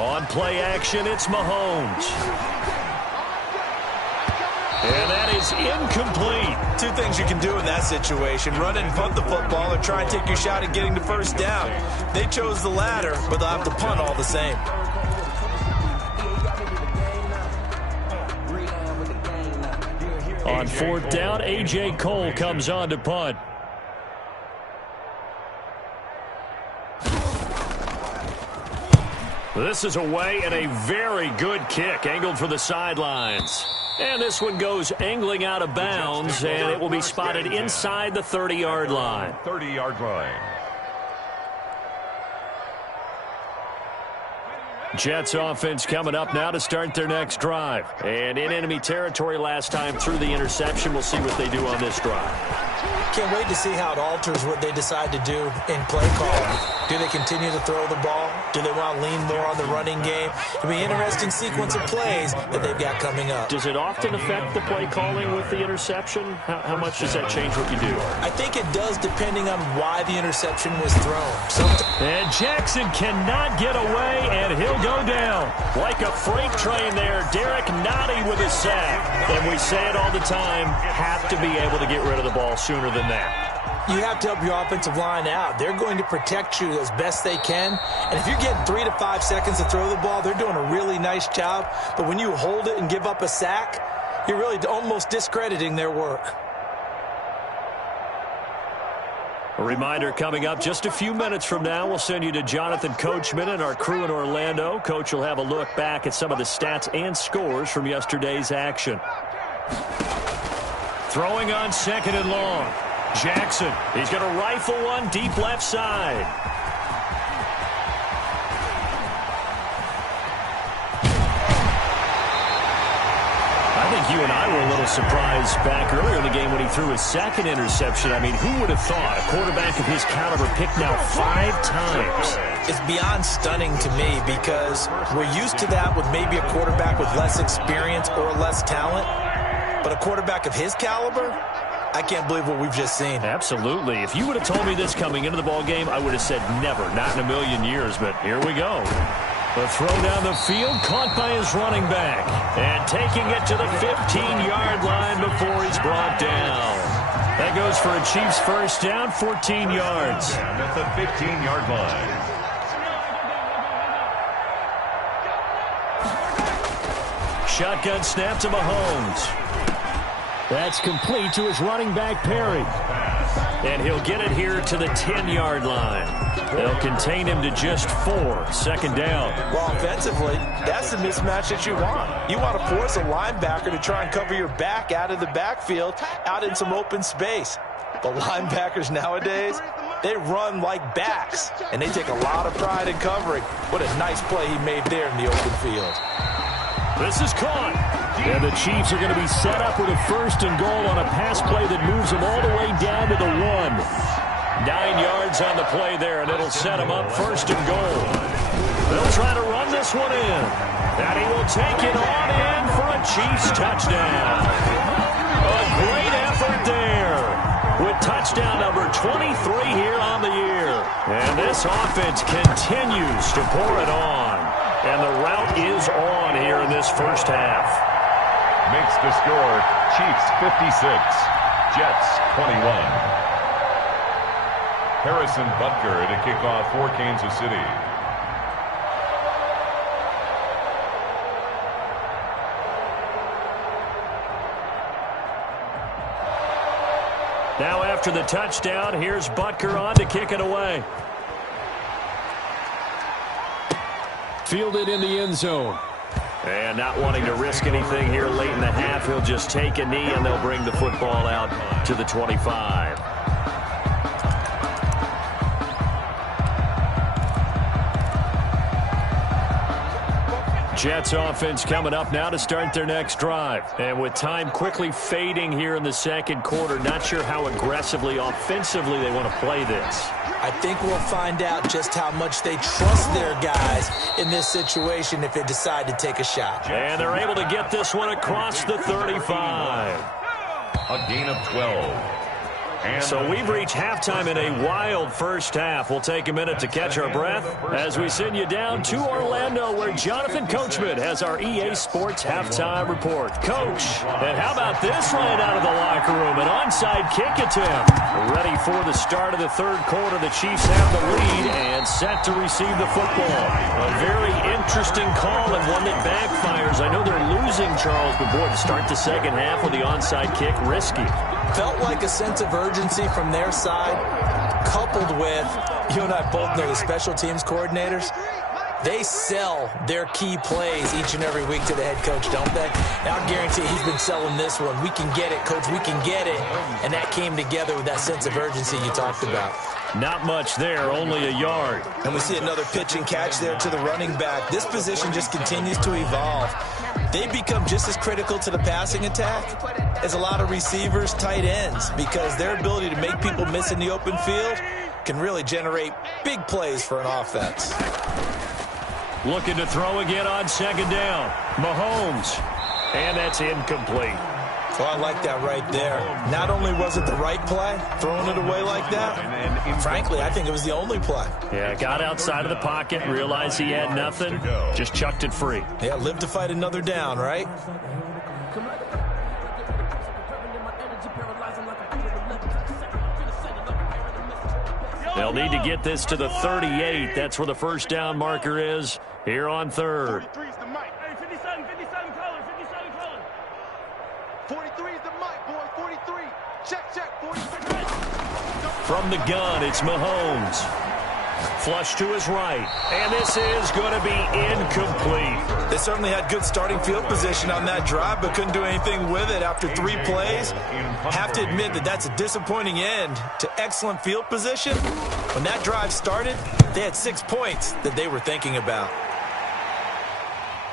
On play action, it's Mahomes. And that is incomplete. Two things you can do in that situation: run and punt the football, or try and take your shot at getting the first down. They chose the latter, but they'll have to punt all the same. On 4th down, A.J. Cole comes on to punt. This is away, and a very good kick angled for the sidelines. And this one goes angling out of bounds, and it will be spotted inside the 30-yard line. 30-yard line. Jets offense coming up now to start their next drive. And in enemy territory last time through the interception. We'll see what they do on this drive. Can't wait to see how it alters what they decide to do in play calling. Do they continue to throw the ball? Do they want to lean more on the running game? It'll be an interesting sequence of plays that they've got coming up. Does it often affect the play calling with the interception? How much does that change what you do? I think it does, depending on why the interception was thrown. And Jackson cannot get away, and he'll go down. Like a freight train there, Derek Nottie with a sack. And we say it all the time, have to be able to get rid of the ball sooner than that. You have to help your offensive line out. They're going to protect you as best they can. And if you're getting 3 to 5 seconds to throw the ball, they're doing a really nice job. But when you hold it and give up a sack, you're really almost discrediting their work. A reminder coming up just a few minutes from now, we'll send you to Jonathan Coachman and our crew in Orlando. Coach will have a look back at some of the stats and scores from yesterday's action. Throwing on 2nd and long. Jackson, he's going to rifle one deep left side. I think you and I were a little surprised back earlier in the game when he threw his 2nd interception. I mean, who would have thought a quarterback of his caliber picked now 5 times? It's beyond stunning to me because we're used to that with maybe a quarterback with less experience or less talent. But a quarterback of his caliber, I can't believe what we've just seen. Absolutely. If you would have told me this coming into the ball game, I would have said never, not in a million years, but here we go. The throw down the field, caught by his running back, and taking it to the 15-yard line before he's brought down. That goes for a Chiefs first down, 14 yards. At the 15-yard line. Shotgun snap to Mahomes. That's complete to his running back, Perry. And he'll get it here to the 10-yard line. They'll contain him to just 4, 2nd down. Well, offensively, that's the mismatch that you want. You want to force a linebacker to try and cover your back out of the backfield, out in some open space. The linebackers nowadays, they run like backs, and they take a lot of pride in covering. What a nice play he made there in the open field. This is caught. And the Chiefs are going to be set up with a 1st and goal on a pass play that moves them all the way down to the 1. 9 yards on the play there, and it'll set them up 1st and goal. They'll try to run this one in. And he will take it on in for a Chiefs touchdown. A great effort there with touchdown number 23 here on the year. And this offense continues to pour it on. And the route is on here in this first half. Makes the score Chiefs 56, Jets 21. Harrison Butker to kick off for Kansas City. Now after the touchdown, here's Butker on to kick it away. Fielded in the end zone. And not wanting to risk anything here late in the half, he'll just take a knee and they'll bring the football out to the 25. Jets offense coming up now to start their next drive. And with time quickly fading here in the second quarter, not sure how aggressively, offensively they want to play this. I think we'll find out just how much they trust their guys in this situation if they decide to take a shot. And they're able to get this one across the 35. A gain of 12. So we've reached halftime in a wild first half. We'll take a minute to catch our breath as we send you down to Orlando, where Jonathan Coachman has our EA Sports halftime report. Coach, and how about this right out of the locker room? An onside kick attempt. Ready for the start of the third quarter. The Chiefs have the lead and set to receive the football. A very interesting call and one that backfires. I know they're losing, Charles, but boy, to start the second half with the onside kick, risky. Felt like a sense of urgency from their side, coupled with, you and I both know the special teams coordinators, they sell their key plays each and every week to the head coach, don't they? Now I guarantee he's been selling this one. We can get it, coach, we can get it. And that came together with that sense of urgency you talked about. Not much there, only a yard. And we see another pitch and catch there to the running back. This position just continues to evolve. They become just as critical to the passing attack as a lot of receivers, tight ends, because their ability to make people miss in the open field can really generate big plays for an offense. Looking to throw again on second down. Mahomes. And that's incomplete. Oh, I like that right there. Not only was it the right play, throwing it away like that, frankly, I think it was the only play. Yeah, got outside of the pocket, realized he had nothing, just chucked it free. Yeah, live to fight another down, right? They'll need to get this to the 38. That's where the first down marker is here on third. 43 is the mic. Hey, 57 color, 57 color. 43 is the mic, boy, 43. Check, 43. From the gun, it's Mahomes. Flush to his right. And this is going to be incomplete. They certainly had good starting field position on that drive, but couldn't do anything with it after 3 plays. Have to admit that that's a disappointing end to excellent field position. When that drive started, they had 6 points that they were thinking about.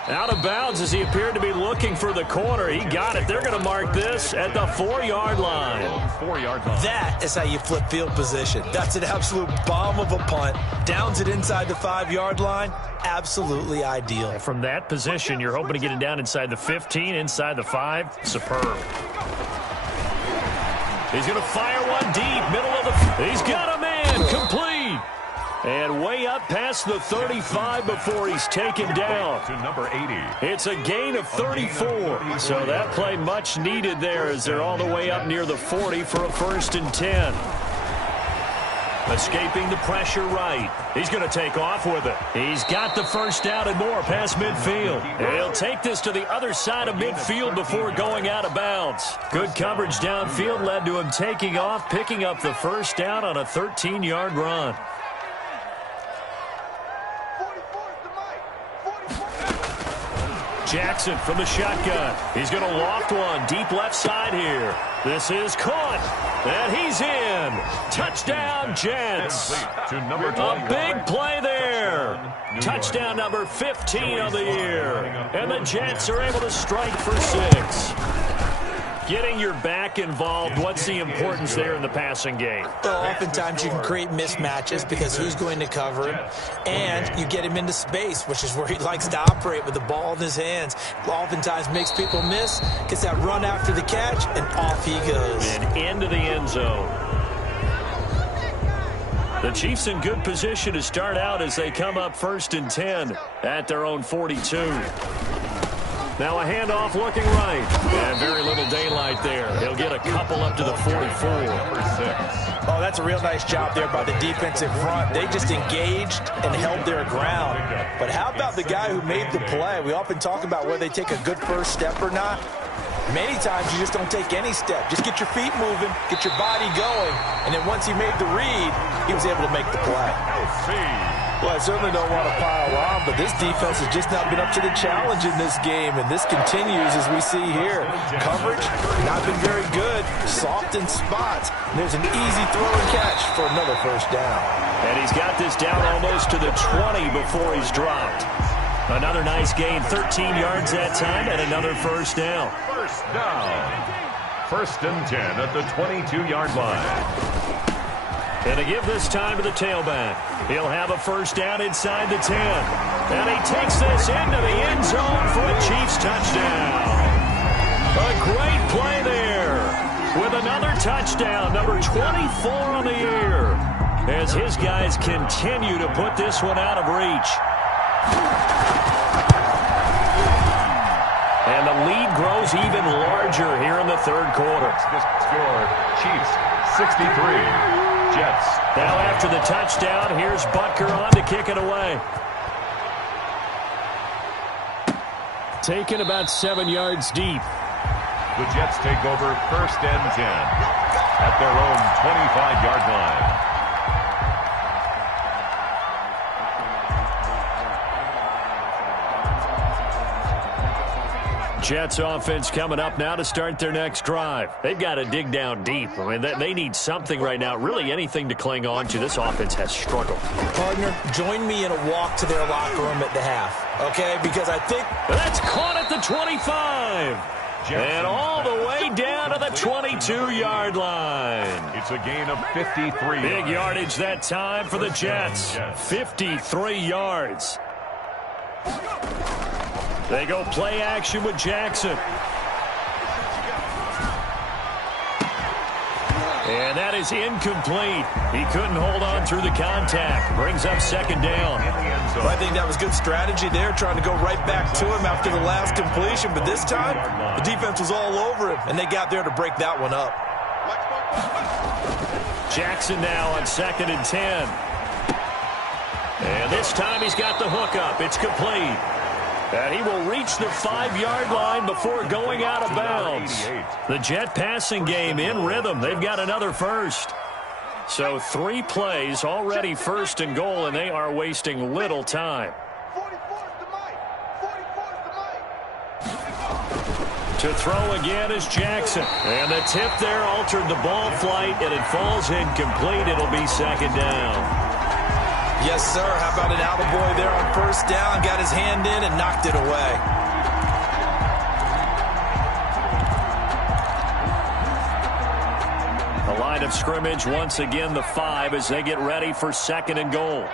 Out of bounds as he appeared to be looking for the corner. He got it. They're going to mark this at the 4-yard line. 4-yard line. That is how you flip field position. That's an absolute bomb of a punt. Downs it inside the 5-yard line. Absolutely ideal. From that position, you're hoping to get it down inside the 15, inside the 5. Superb. He's going to fire one deep, middle of the... He's got a man, complete. And way up past the 35 before he's taken down. To number 80. It's a gain of 34. So that play much needed there as they're all the way up near the 40 for a 1st and 10. Escaping the pressure right. He's going to take off with it. He's got the first down and more past midfield. And he'll take this to the other side of midfield before going out of bounds. Good coverage downfield led to him taking off, picking up the first down on a 13-yard run. Jackson from the shotgun. He's going to loft one deep left side here. This is caught. And he's in. Touchdown, Jets. To number A big play there. Touchdown number 15 of the year. And the Jets are able to strike for 6. Getting your back involved, what's the importance there in the passing game? Well, oftentimes you can create mismatches because who's going to cover him, and you get him into space, which is where he likes to operate with the ball in his hands. Oftentimes makes people miss, gets that run after the catch, and off he goes. And into the end zone. The Chiefs in good position to start out as they come up 1st and 10 at their own 42. Now a handoff looking right. And very little daylight there. He'll get a couple up to the 44. Oh, that's a real nice job there by the defensive front. They just engaged and held their ground. But how about the guy who made the play? We often talk about whether they take a good first step or not. Many times you just don't take any step. Just get your feet moving, get your body going, and then once he made the read, he was able to make the play. Well, I certainly don't want to pile on, but this defense has just not been up to the challenge in this game, and this continues as we see here. Coverage, not been very good, soft in spots. And there's an easy throw and catch for another first down. And he's got this down almost to the 20 before he's dropped. Another nice gain, 13 yards that time, and another first down. First down. 1st and 10 at the 22-yard line. And to give this time to the tailback. He'll have a first down inside the 10. And he takes this into the end zone for a Chiefs touchdown. A great play there with another touchdown, number 24 on the year, as his guys continue to put this one out of reach. And the lead grows even larger here in the third quarter. The score, Chiefs 63, Jets. Now after the touchdown, here's Butker on to kick it away. Taken about 7 yards deep. The Jets take over 1st and 10 at their own 25-yard line. Jets offense coming up now to start their next drive. They've got to dig down deep. I mean, they need something right now, really anything to cling on to. This offense has struggled. Partner, join me in a walk to their locker room at the half, okay? Because I think... That's caught at the 25. And all the way down to the 22-yard line. It's a gain of 53. Big yardage that time for the Jets. 53 yards. They go play action with Jackson. And that is incomplete. He couldn't hold on through the contact. Brings up 2nd down. Well, I think that was good strategy there, trying to go right back to him after the last completion. But this time, the defense was all over him, and they got there to break that one up. Jackson now on 2nd and 10. And this time he's got the hook up. It's complete. And he will reach the 5-yard line before going out of bounds. The Jet passing game in rhythm. They've got another first. So 3 plays already 1st and goal, and they are wasting little time. To throw again is Jackson. And the tip there altered the ball flight, and it falls incomplete. It'll be 2nd down. Yes, sir. How about an attaboy there on 1st down? Got his hand in and knocked it away. The line of scrimmage once again the 5 as they get ready for 2nd and goal.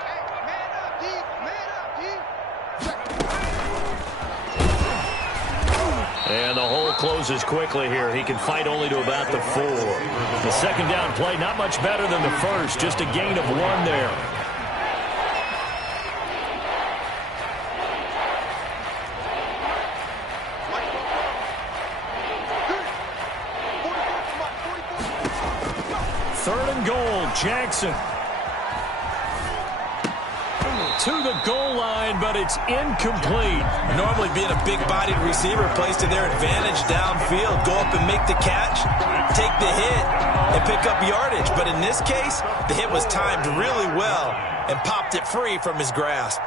And the hole closes quickly here. He can fight only to about the 4. The 2nd down play not much better than the first. Just a gain of 1 there. Jackson to the goal line, but it's incomplete. Normally being a big-bodied receiver plays to their advantage downfield. Go up and make the catch, take the hit, and pick up yardage. But in this case, the hit was timed really well and popped it free from his grasp.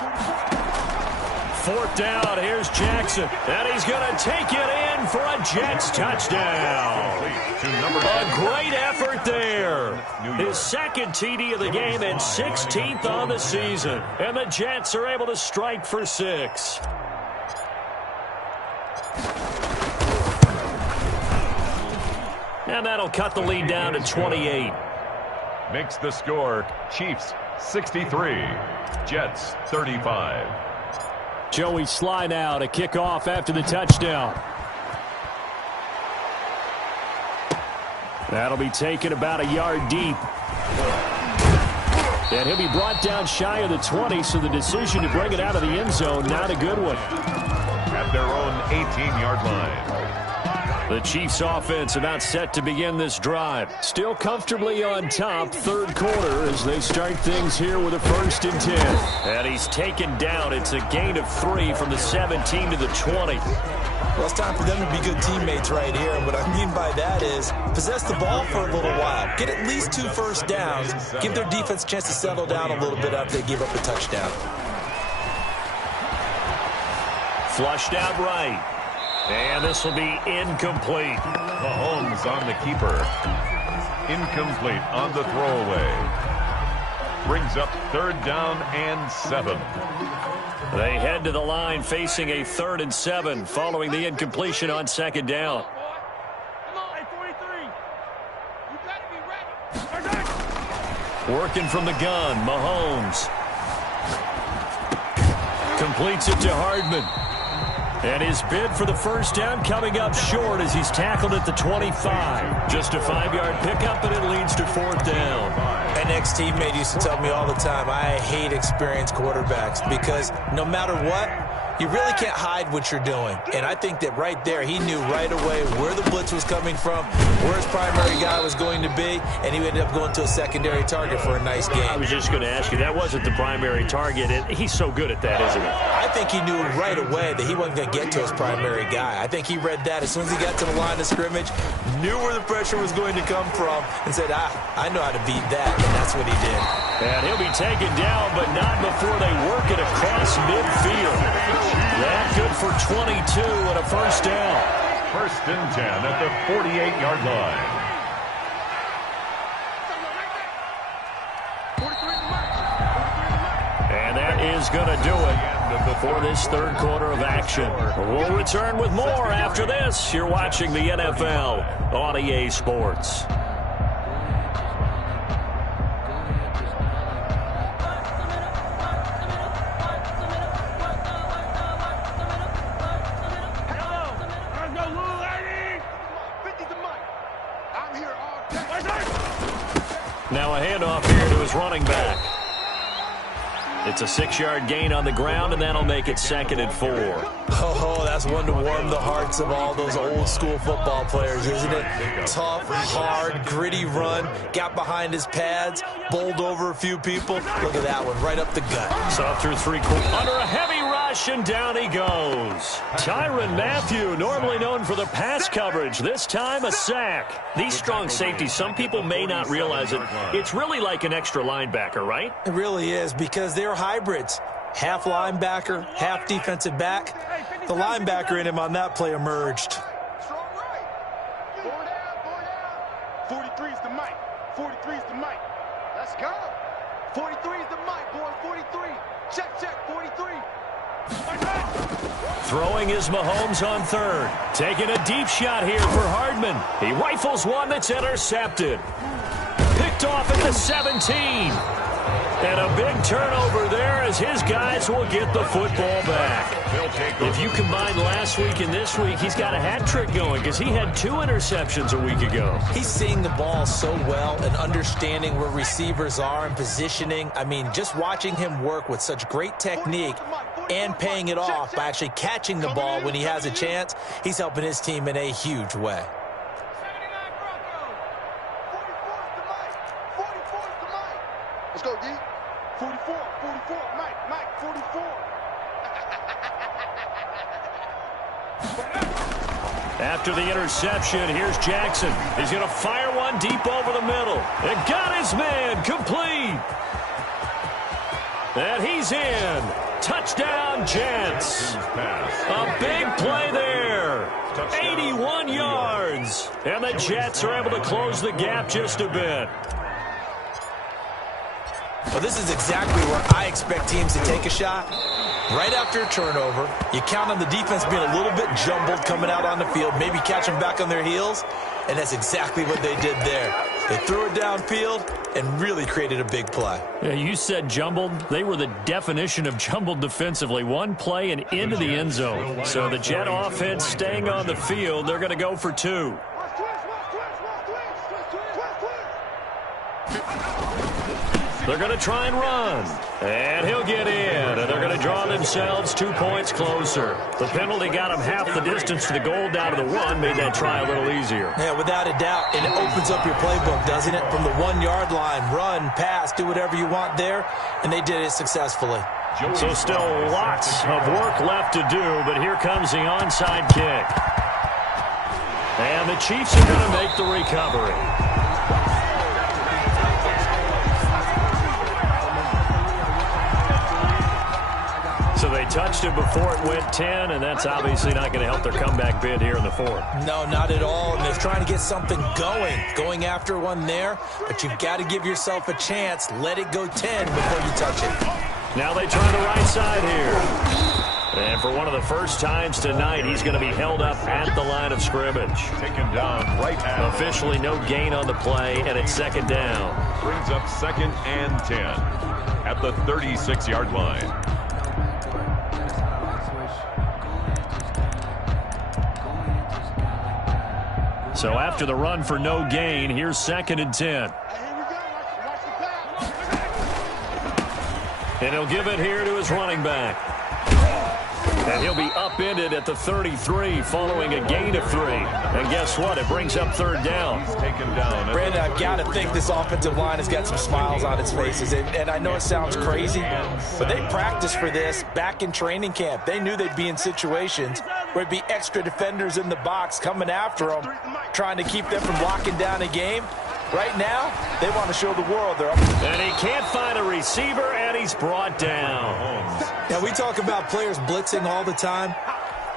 4th down, here's Jackson. And he's going to take it in for a Jets touchdown. A great effort there. His 2nd TD of the game and 16th on the season. And the Jets are able to strike for 6. And that'll cut the lead down to 28. Makes the score Chiefs 63, Jets 35. Joey Sly now to kick off after the touchdown. That'll be taken about a yard deep. And he'll be brought down shy of the 20, so the decision to bring it out of the end zone, not a good one. At their own 18-yard line. The Chiefs offense about set to begin this drive. Still comfortably on top, 3rd quarter as they start things here with a 1st and 10. And he's taken down. It's a gain of 3 from the 17 to the 20. Well, it's time for them to be good teammates right here. And what I mean by that is possess the ball for a little while. Get at least 2 first downs. Give their defense a chance to settle down a little bit after they give up a touchdown. Flushed out right. And this will be incomplete. Mahomes on the keeper. Incomplete on the throwaway. Brings up 3rd down and 7. They head to the line facing a 3rd and 7 following the incompletion on 2nd down. Working from the gun, Mahomes. Completes it to Hardman. And his bid for the 1st down coming up short as he's tackled at the 25. Just a 5-yard pickup, and it leads to 4th down. An ex-teammate used to tell me all the time, I hate experienced quarterbacks because no matter what, you really can't hide what you're doing. And I think that right there, he knew right away where the blitz was coming from, where his primary guy was going to be, and he ended up going to a secondary target for a nice game. I was just going to ask you, that wasn't the primary target, and he's so good at that, isn't he? I think he knew right away that he wasn't going to get to his primary guy. I think he read that as soon as he got to the line of scrimmage, knew where the pressure was going to come from, and said, I know how to beat that, and that's what he did. And he'll be taken down, but not before they work it across midfield. That good for 22 and a 1st down. 1st and 10 at the 48-yard line. And that is going to do it for this 3rd quarter of action. We'll return with more after this. You're watching the NFL on EA Sports. Now a handoff here to his running back. It's a 6-yard gain on the ground, and that'll make it 2nd and 4. Oh, that's one to warm the hearts of all those old-school football players, isn't it? Tough, hard, gritty run, got behind his pads, bowled over a few people. Look at that one, right up the gut. So through 3 quarters, under a heavy rush, and down he goes. Tyrann Mathieu, normally known for the pass coverage, this time a sack. These strong safeties, some people may not realize it. It's really like an extra linebacker, right? It really is, because they're hybrids. Half linebacker, half defensive back. The linebacker in him on that play emerged. Strong right. 43 is the mic. 43 is the mic. Let's go. 43 is the mic, boy. 43. Check, 43. Throwing is Mahomes on 3rd. Taking a deep shot here for Hardman. He rifles one that's intercepted. Picked off at the 17. And a big turnover there as his guys will get the football back. If you combine last week and this week, he's got a hat trick going because he had 2 interceptions a week ago. He's seeing the ball so well and understanding where receivers are and positioning. I mean, just watching him work with such great technique and paying it off by actually catching the ball when he has a chance, he's helping his team in a huge way. Let's go, D. 44, Mike, 44. After the interception, here's Jackson. He's going to fire one deep over the middle. And got his man complete. And he's in. Touchdown, Jets. A big play there. 81 yards. And the Jets are able to close the gap just a bit. Well, this is exactly where I expect teams to take a shot. Right after a turnover, you count on the defense being a little bit jumbled coming out on the field, maybe catch them back on their heels, and that's exactly what they did there. They threw it downfield and really created a big play. Yeah, you said jumbled. They were the definition of jumbled defensively. One play and into the end zone. So the Jet offense staying on the field, they're going to go for 2. They're going to try and run. And he'll get in. And they're going to draw themselves 2 points closer. The penalty got them half the distance to the goal down to the 1. Made that try a little easier. Yeah, without a doubt. And it opens up your playbook, doesn't it? From the 1-yard line, run, pass, do whatever you want there. And they did it successfully. So still lots of work left to do. But here comes the onside kick. And the Chiefs are going to make the recovery. So they touched it before it went 10, and that's obviously not going to help their comeback bid here in the 4th. No, not at all. And they're trying to get something going after one there. But you've got to give yourself a chance. Let it go 10 before you touch it. Now they try the right side here. And for one of the first times tonight, he's going to be held up at the line of scrimmage. Taken down right at. Officially no gain on the play, and it's second down. Brings up 2nd and 10 at the 36-yard line. So after the run for no gain, here's 2nd and 10. And he'll give it here to his running back. And he'll be upended at the 33 following a gain of 3. And guess what? It brings up 3rd down. He's taken down. Brandon, I've got to think this offensive line has got some smiles on its faces. And I know it sounds crazy, but they practiced for this back in training camp. They knew they'd be in situations where it'd be extra defenders in the box coming after them, trying to keep them from locking down a game. Right now, they want to show the world they're up. And he can't find a receiver, and he's brought down. Now, we talk about players blitzing all the time.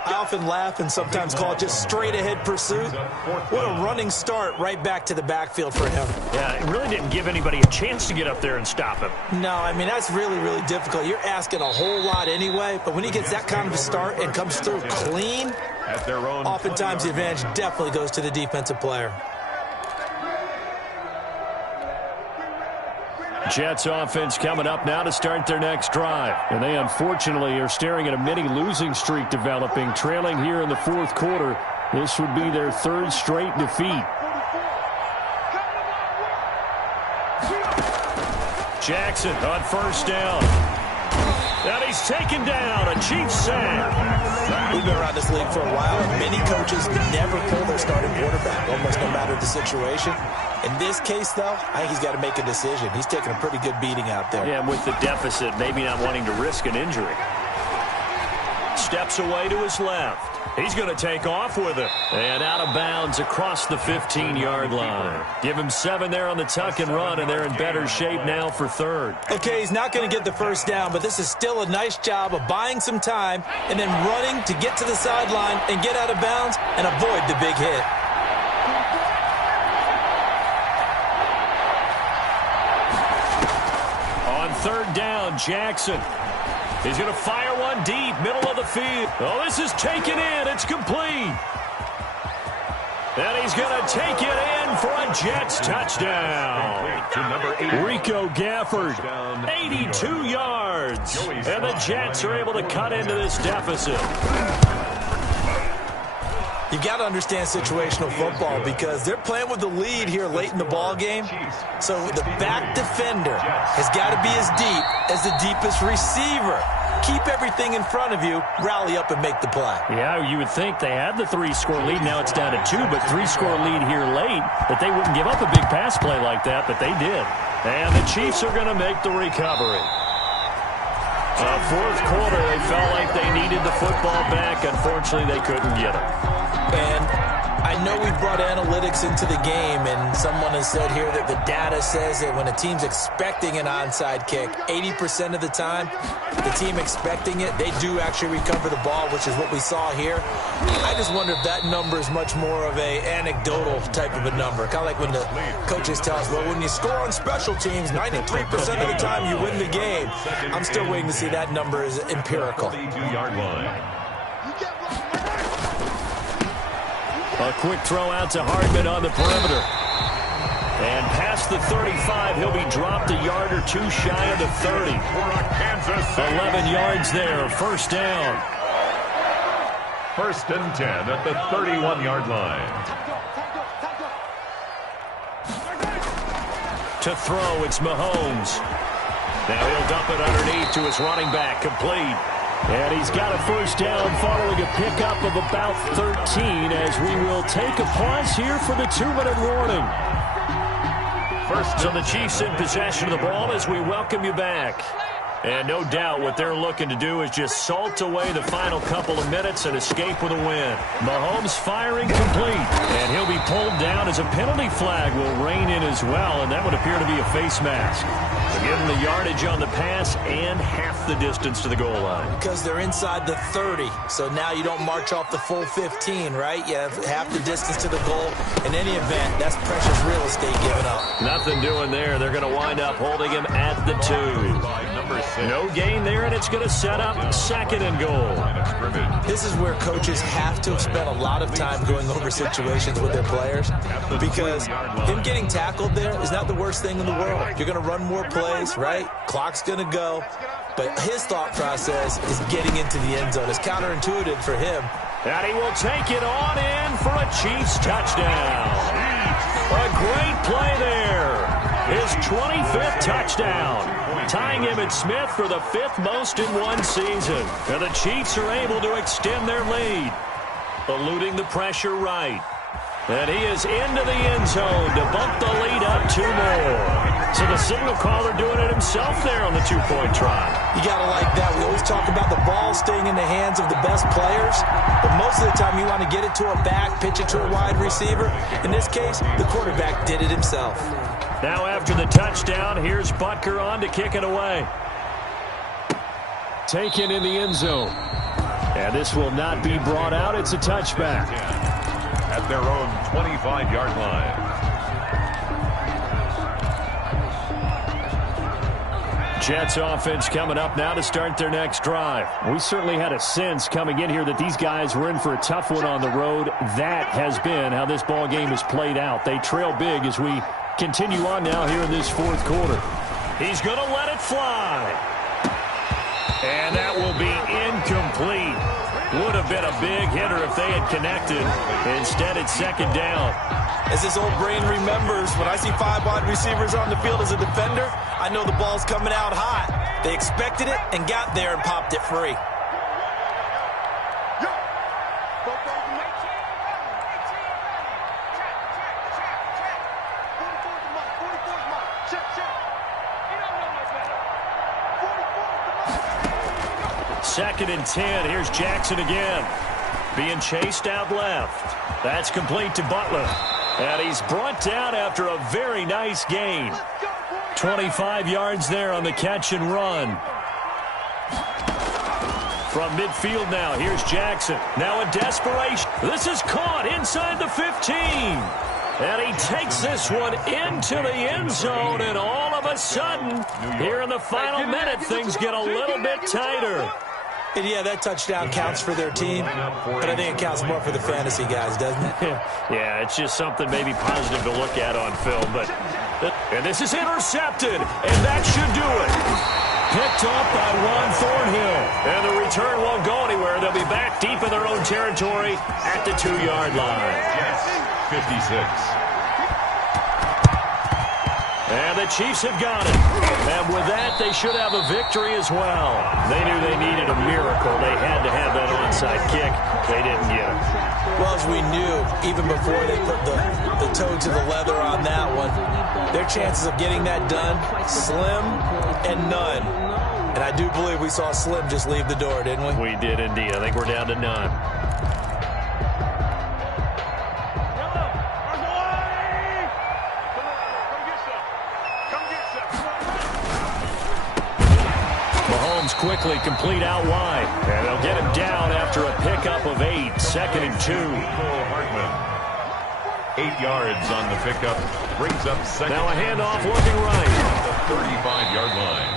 I often laugh and sometimes call it just straight-ahead pursuit. What a running start right back to the backfield for him. Yeah, it really didn't give anybody a chance to get up there and stop him. No, I mean, that's really, really difficult. You're asking a whole lot anyway, but when he gets that kind of a start and comes through clean, oftentimes the advantage definitely goes to the defensive player. Jets offense coming up now to start their next drive. And they unfortunately are staring at a mini losing streak developing, trailing here in the 4th quarter. This would be their 3rd straight defeat. Jackson on 1st down. And he's taken down, a Chiefs sack. We've been around this league for a while, and many coaches never pull their starting quarterback, almost no matter the situation. In this case, though, I think he's got to make a decision. He's taking a pretty good beating out there. Yeah, and with the deficit, maybe not wanting to risk an injury. Steps away to his left. He's going to take off with it. And out of bounds across the 15-yard line. Give him 7 there on the tuck and run, and they're in better shape now for 3rd. Okay, he's not going to get the first down, but this is still a nice job of buying some time and then running to get to the sideline and get out of bounds and avoid the big hit. On 3rd down, Jackson. He's going to fire one deep, middle of the field. Oh, this is taken in. It's complete. And he's going to take it in for a Jets touchdown. To number 8. Rico Gafford, 82 yards. And the Jets are able to cut into this deficit. You've got to understand situational football because they're playing with the lead here late in the ball game. So the back defender has got to be as deep as the deepest receiver. Keep everything in front of you, rally up and make the play. Yeah, you would think they had the 3-score lead. Now it's down to 2, but 3-score lead here late, that they wouldn't give up a big pass play like that, but they did. And the Chiefs are going to make the recovery. 4th quarter, they felt like they needed the football back. Unfortunately, they couldn't get it. And I know we brought analytics into the game, and someone has said here that the data says that when a team's expecting an onside kick, 80% of the time, the team expecting it, they do actually recover the ball, which is what we saw here. I just wonder if that number is much more of a anecdotal type of a number. Kind of like when the coaches tell us, well, when you score on special teams, 93% of the time you win the game. I'm still waiting to see that number is empirical. 32-yard line. A quick throw out to Hardman on the perimeter. And past the 35, he'll be dropped a yard or 2 shy of the 30. 11 yards there, 1st down. 1st and 10 at the 31-yard line. To throw, it's Mahomes. Now he'll dump it underneath to his running back, complete. And he's got a 1st down following a pickup of about 13 as we will take a pause here for the 2-minute warning. So the Chiefs in possession of the ball as we welcome you back. And no doubt what they're looking to do is just salt away the final couple of minutes and escape with a win. Mahomes firing complete. And he'll be pulled down as a penalty flag will rein in as well. And that would appear to be a face mask. Give them the yardage on the pass and half the distance to the goal line. Because they're inside the 30. So now you don't march off the full 15, right? You have half the distance to the goal. In any event, that's precious real estate given up. Nothing doing there. They're going to wind up holding him at the 2. No gain there, and it's going to set up second and goal. This is where coaches have to have spent a lot of time going over situations with their players, because him getting tackled there is not the worst thing in the world. You're going to run more plays, right? Clock's going to go. But his thought process is getting into the end zone. It's counterintuitive for him. And he will take it on in for a Chiefs touchdown. A great play there. His 25th touchdown, tying Emmitt Smith for the 5th most in one season. And the Chiefs are able to extend their lead, eluding the pressure right. And he is into the end zone to bump the lead up 2 more. So the signal caller doing it himself there on the 2-point try. You got to like that. We always talk about the ball staying in the hands of the best players, but most of the time you want to get it to a back, pitch it to a wide receiver. In this case, the quarterback did it himself. Now after the touchdown, here's Butker on to kick it away. Taken in the end zone. And this will not be brought out. It's a touchback. At their own 25-yard line. Jets offense coming up now to start their next drive. We certainly had a sense coming in here that these guys were in for a tough one on the road. That has been how this ball game has played out. They trail big as we continue on now here in this 4th quarter. He's going to let it fly. And that will be incomplete. Would have been a big hitter if they had connected. Instead, it's 2nd down. As this old brain remembers, when I see 5 wide receivers on the field as a defender, I know the ball's coming out hot. They expected it and got there and popped it free. Second and 10. Here's Jackson again. Being chased out left. That's complete to Butler. And he's brought down after a very nice gain. 25 yards there on the catch and run. From midfield now, here's Jackson. Now in desperation. This is caught inside the 15. And he takes this one into the end zone. And all of a sudden, here in the final minute, things get a little bit tighter. And yeah, that touchdown counts for their team, but I think it counts more for the fantasy guys, doesn't it? Yeah, it's just something maybe positive to look at on film. And this is intercepted, and that should do it. Picked off by Ron Thornhill. And the return won't go anywhere. They'll be back deep in their own territory at the 2-yard line. Jets, 56. And the Chiefs have got it. And with that, they should have a victory as well. They knew they needed a miracle. They had to have that onside kick. They didn't get it. Well, as we knew, even before they put the toe to the leather on that one, their chances of getting that done, slim and none. And I do believe we saw Slim just leave the door, didn't we? We did indeed. I think we're down to none. Quickly complete out wide. And they'll get him down after a pickup of 8. 2nd and 2. Hartman. 8 yards on the pickup. Brings up second. Now a handoff looking right. The 35-yard line.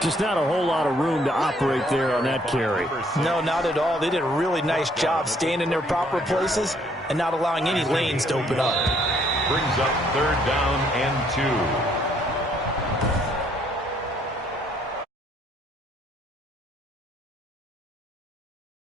Just not a whole lot of room to operate there on that carry. No, not at all. They did a really nice job staying in their proper places and not allowing any lanes to open up. Brings up 3rd down and 2.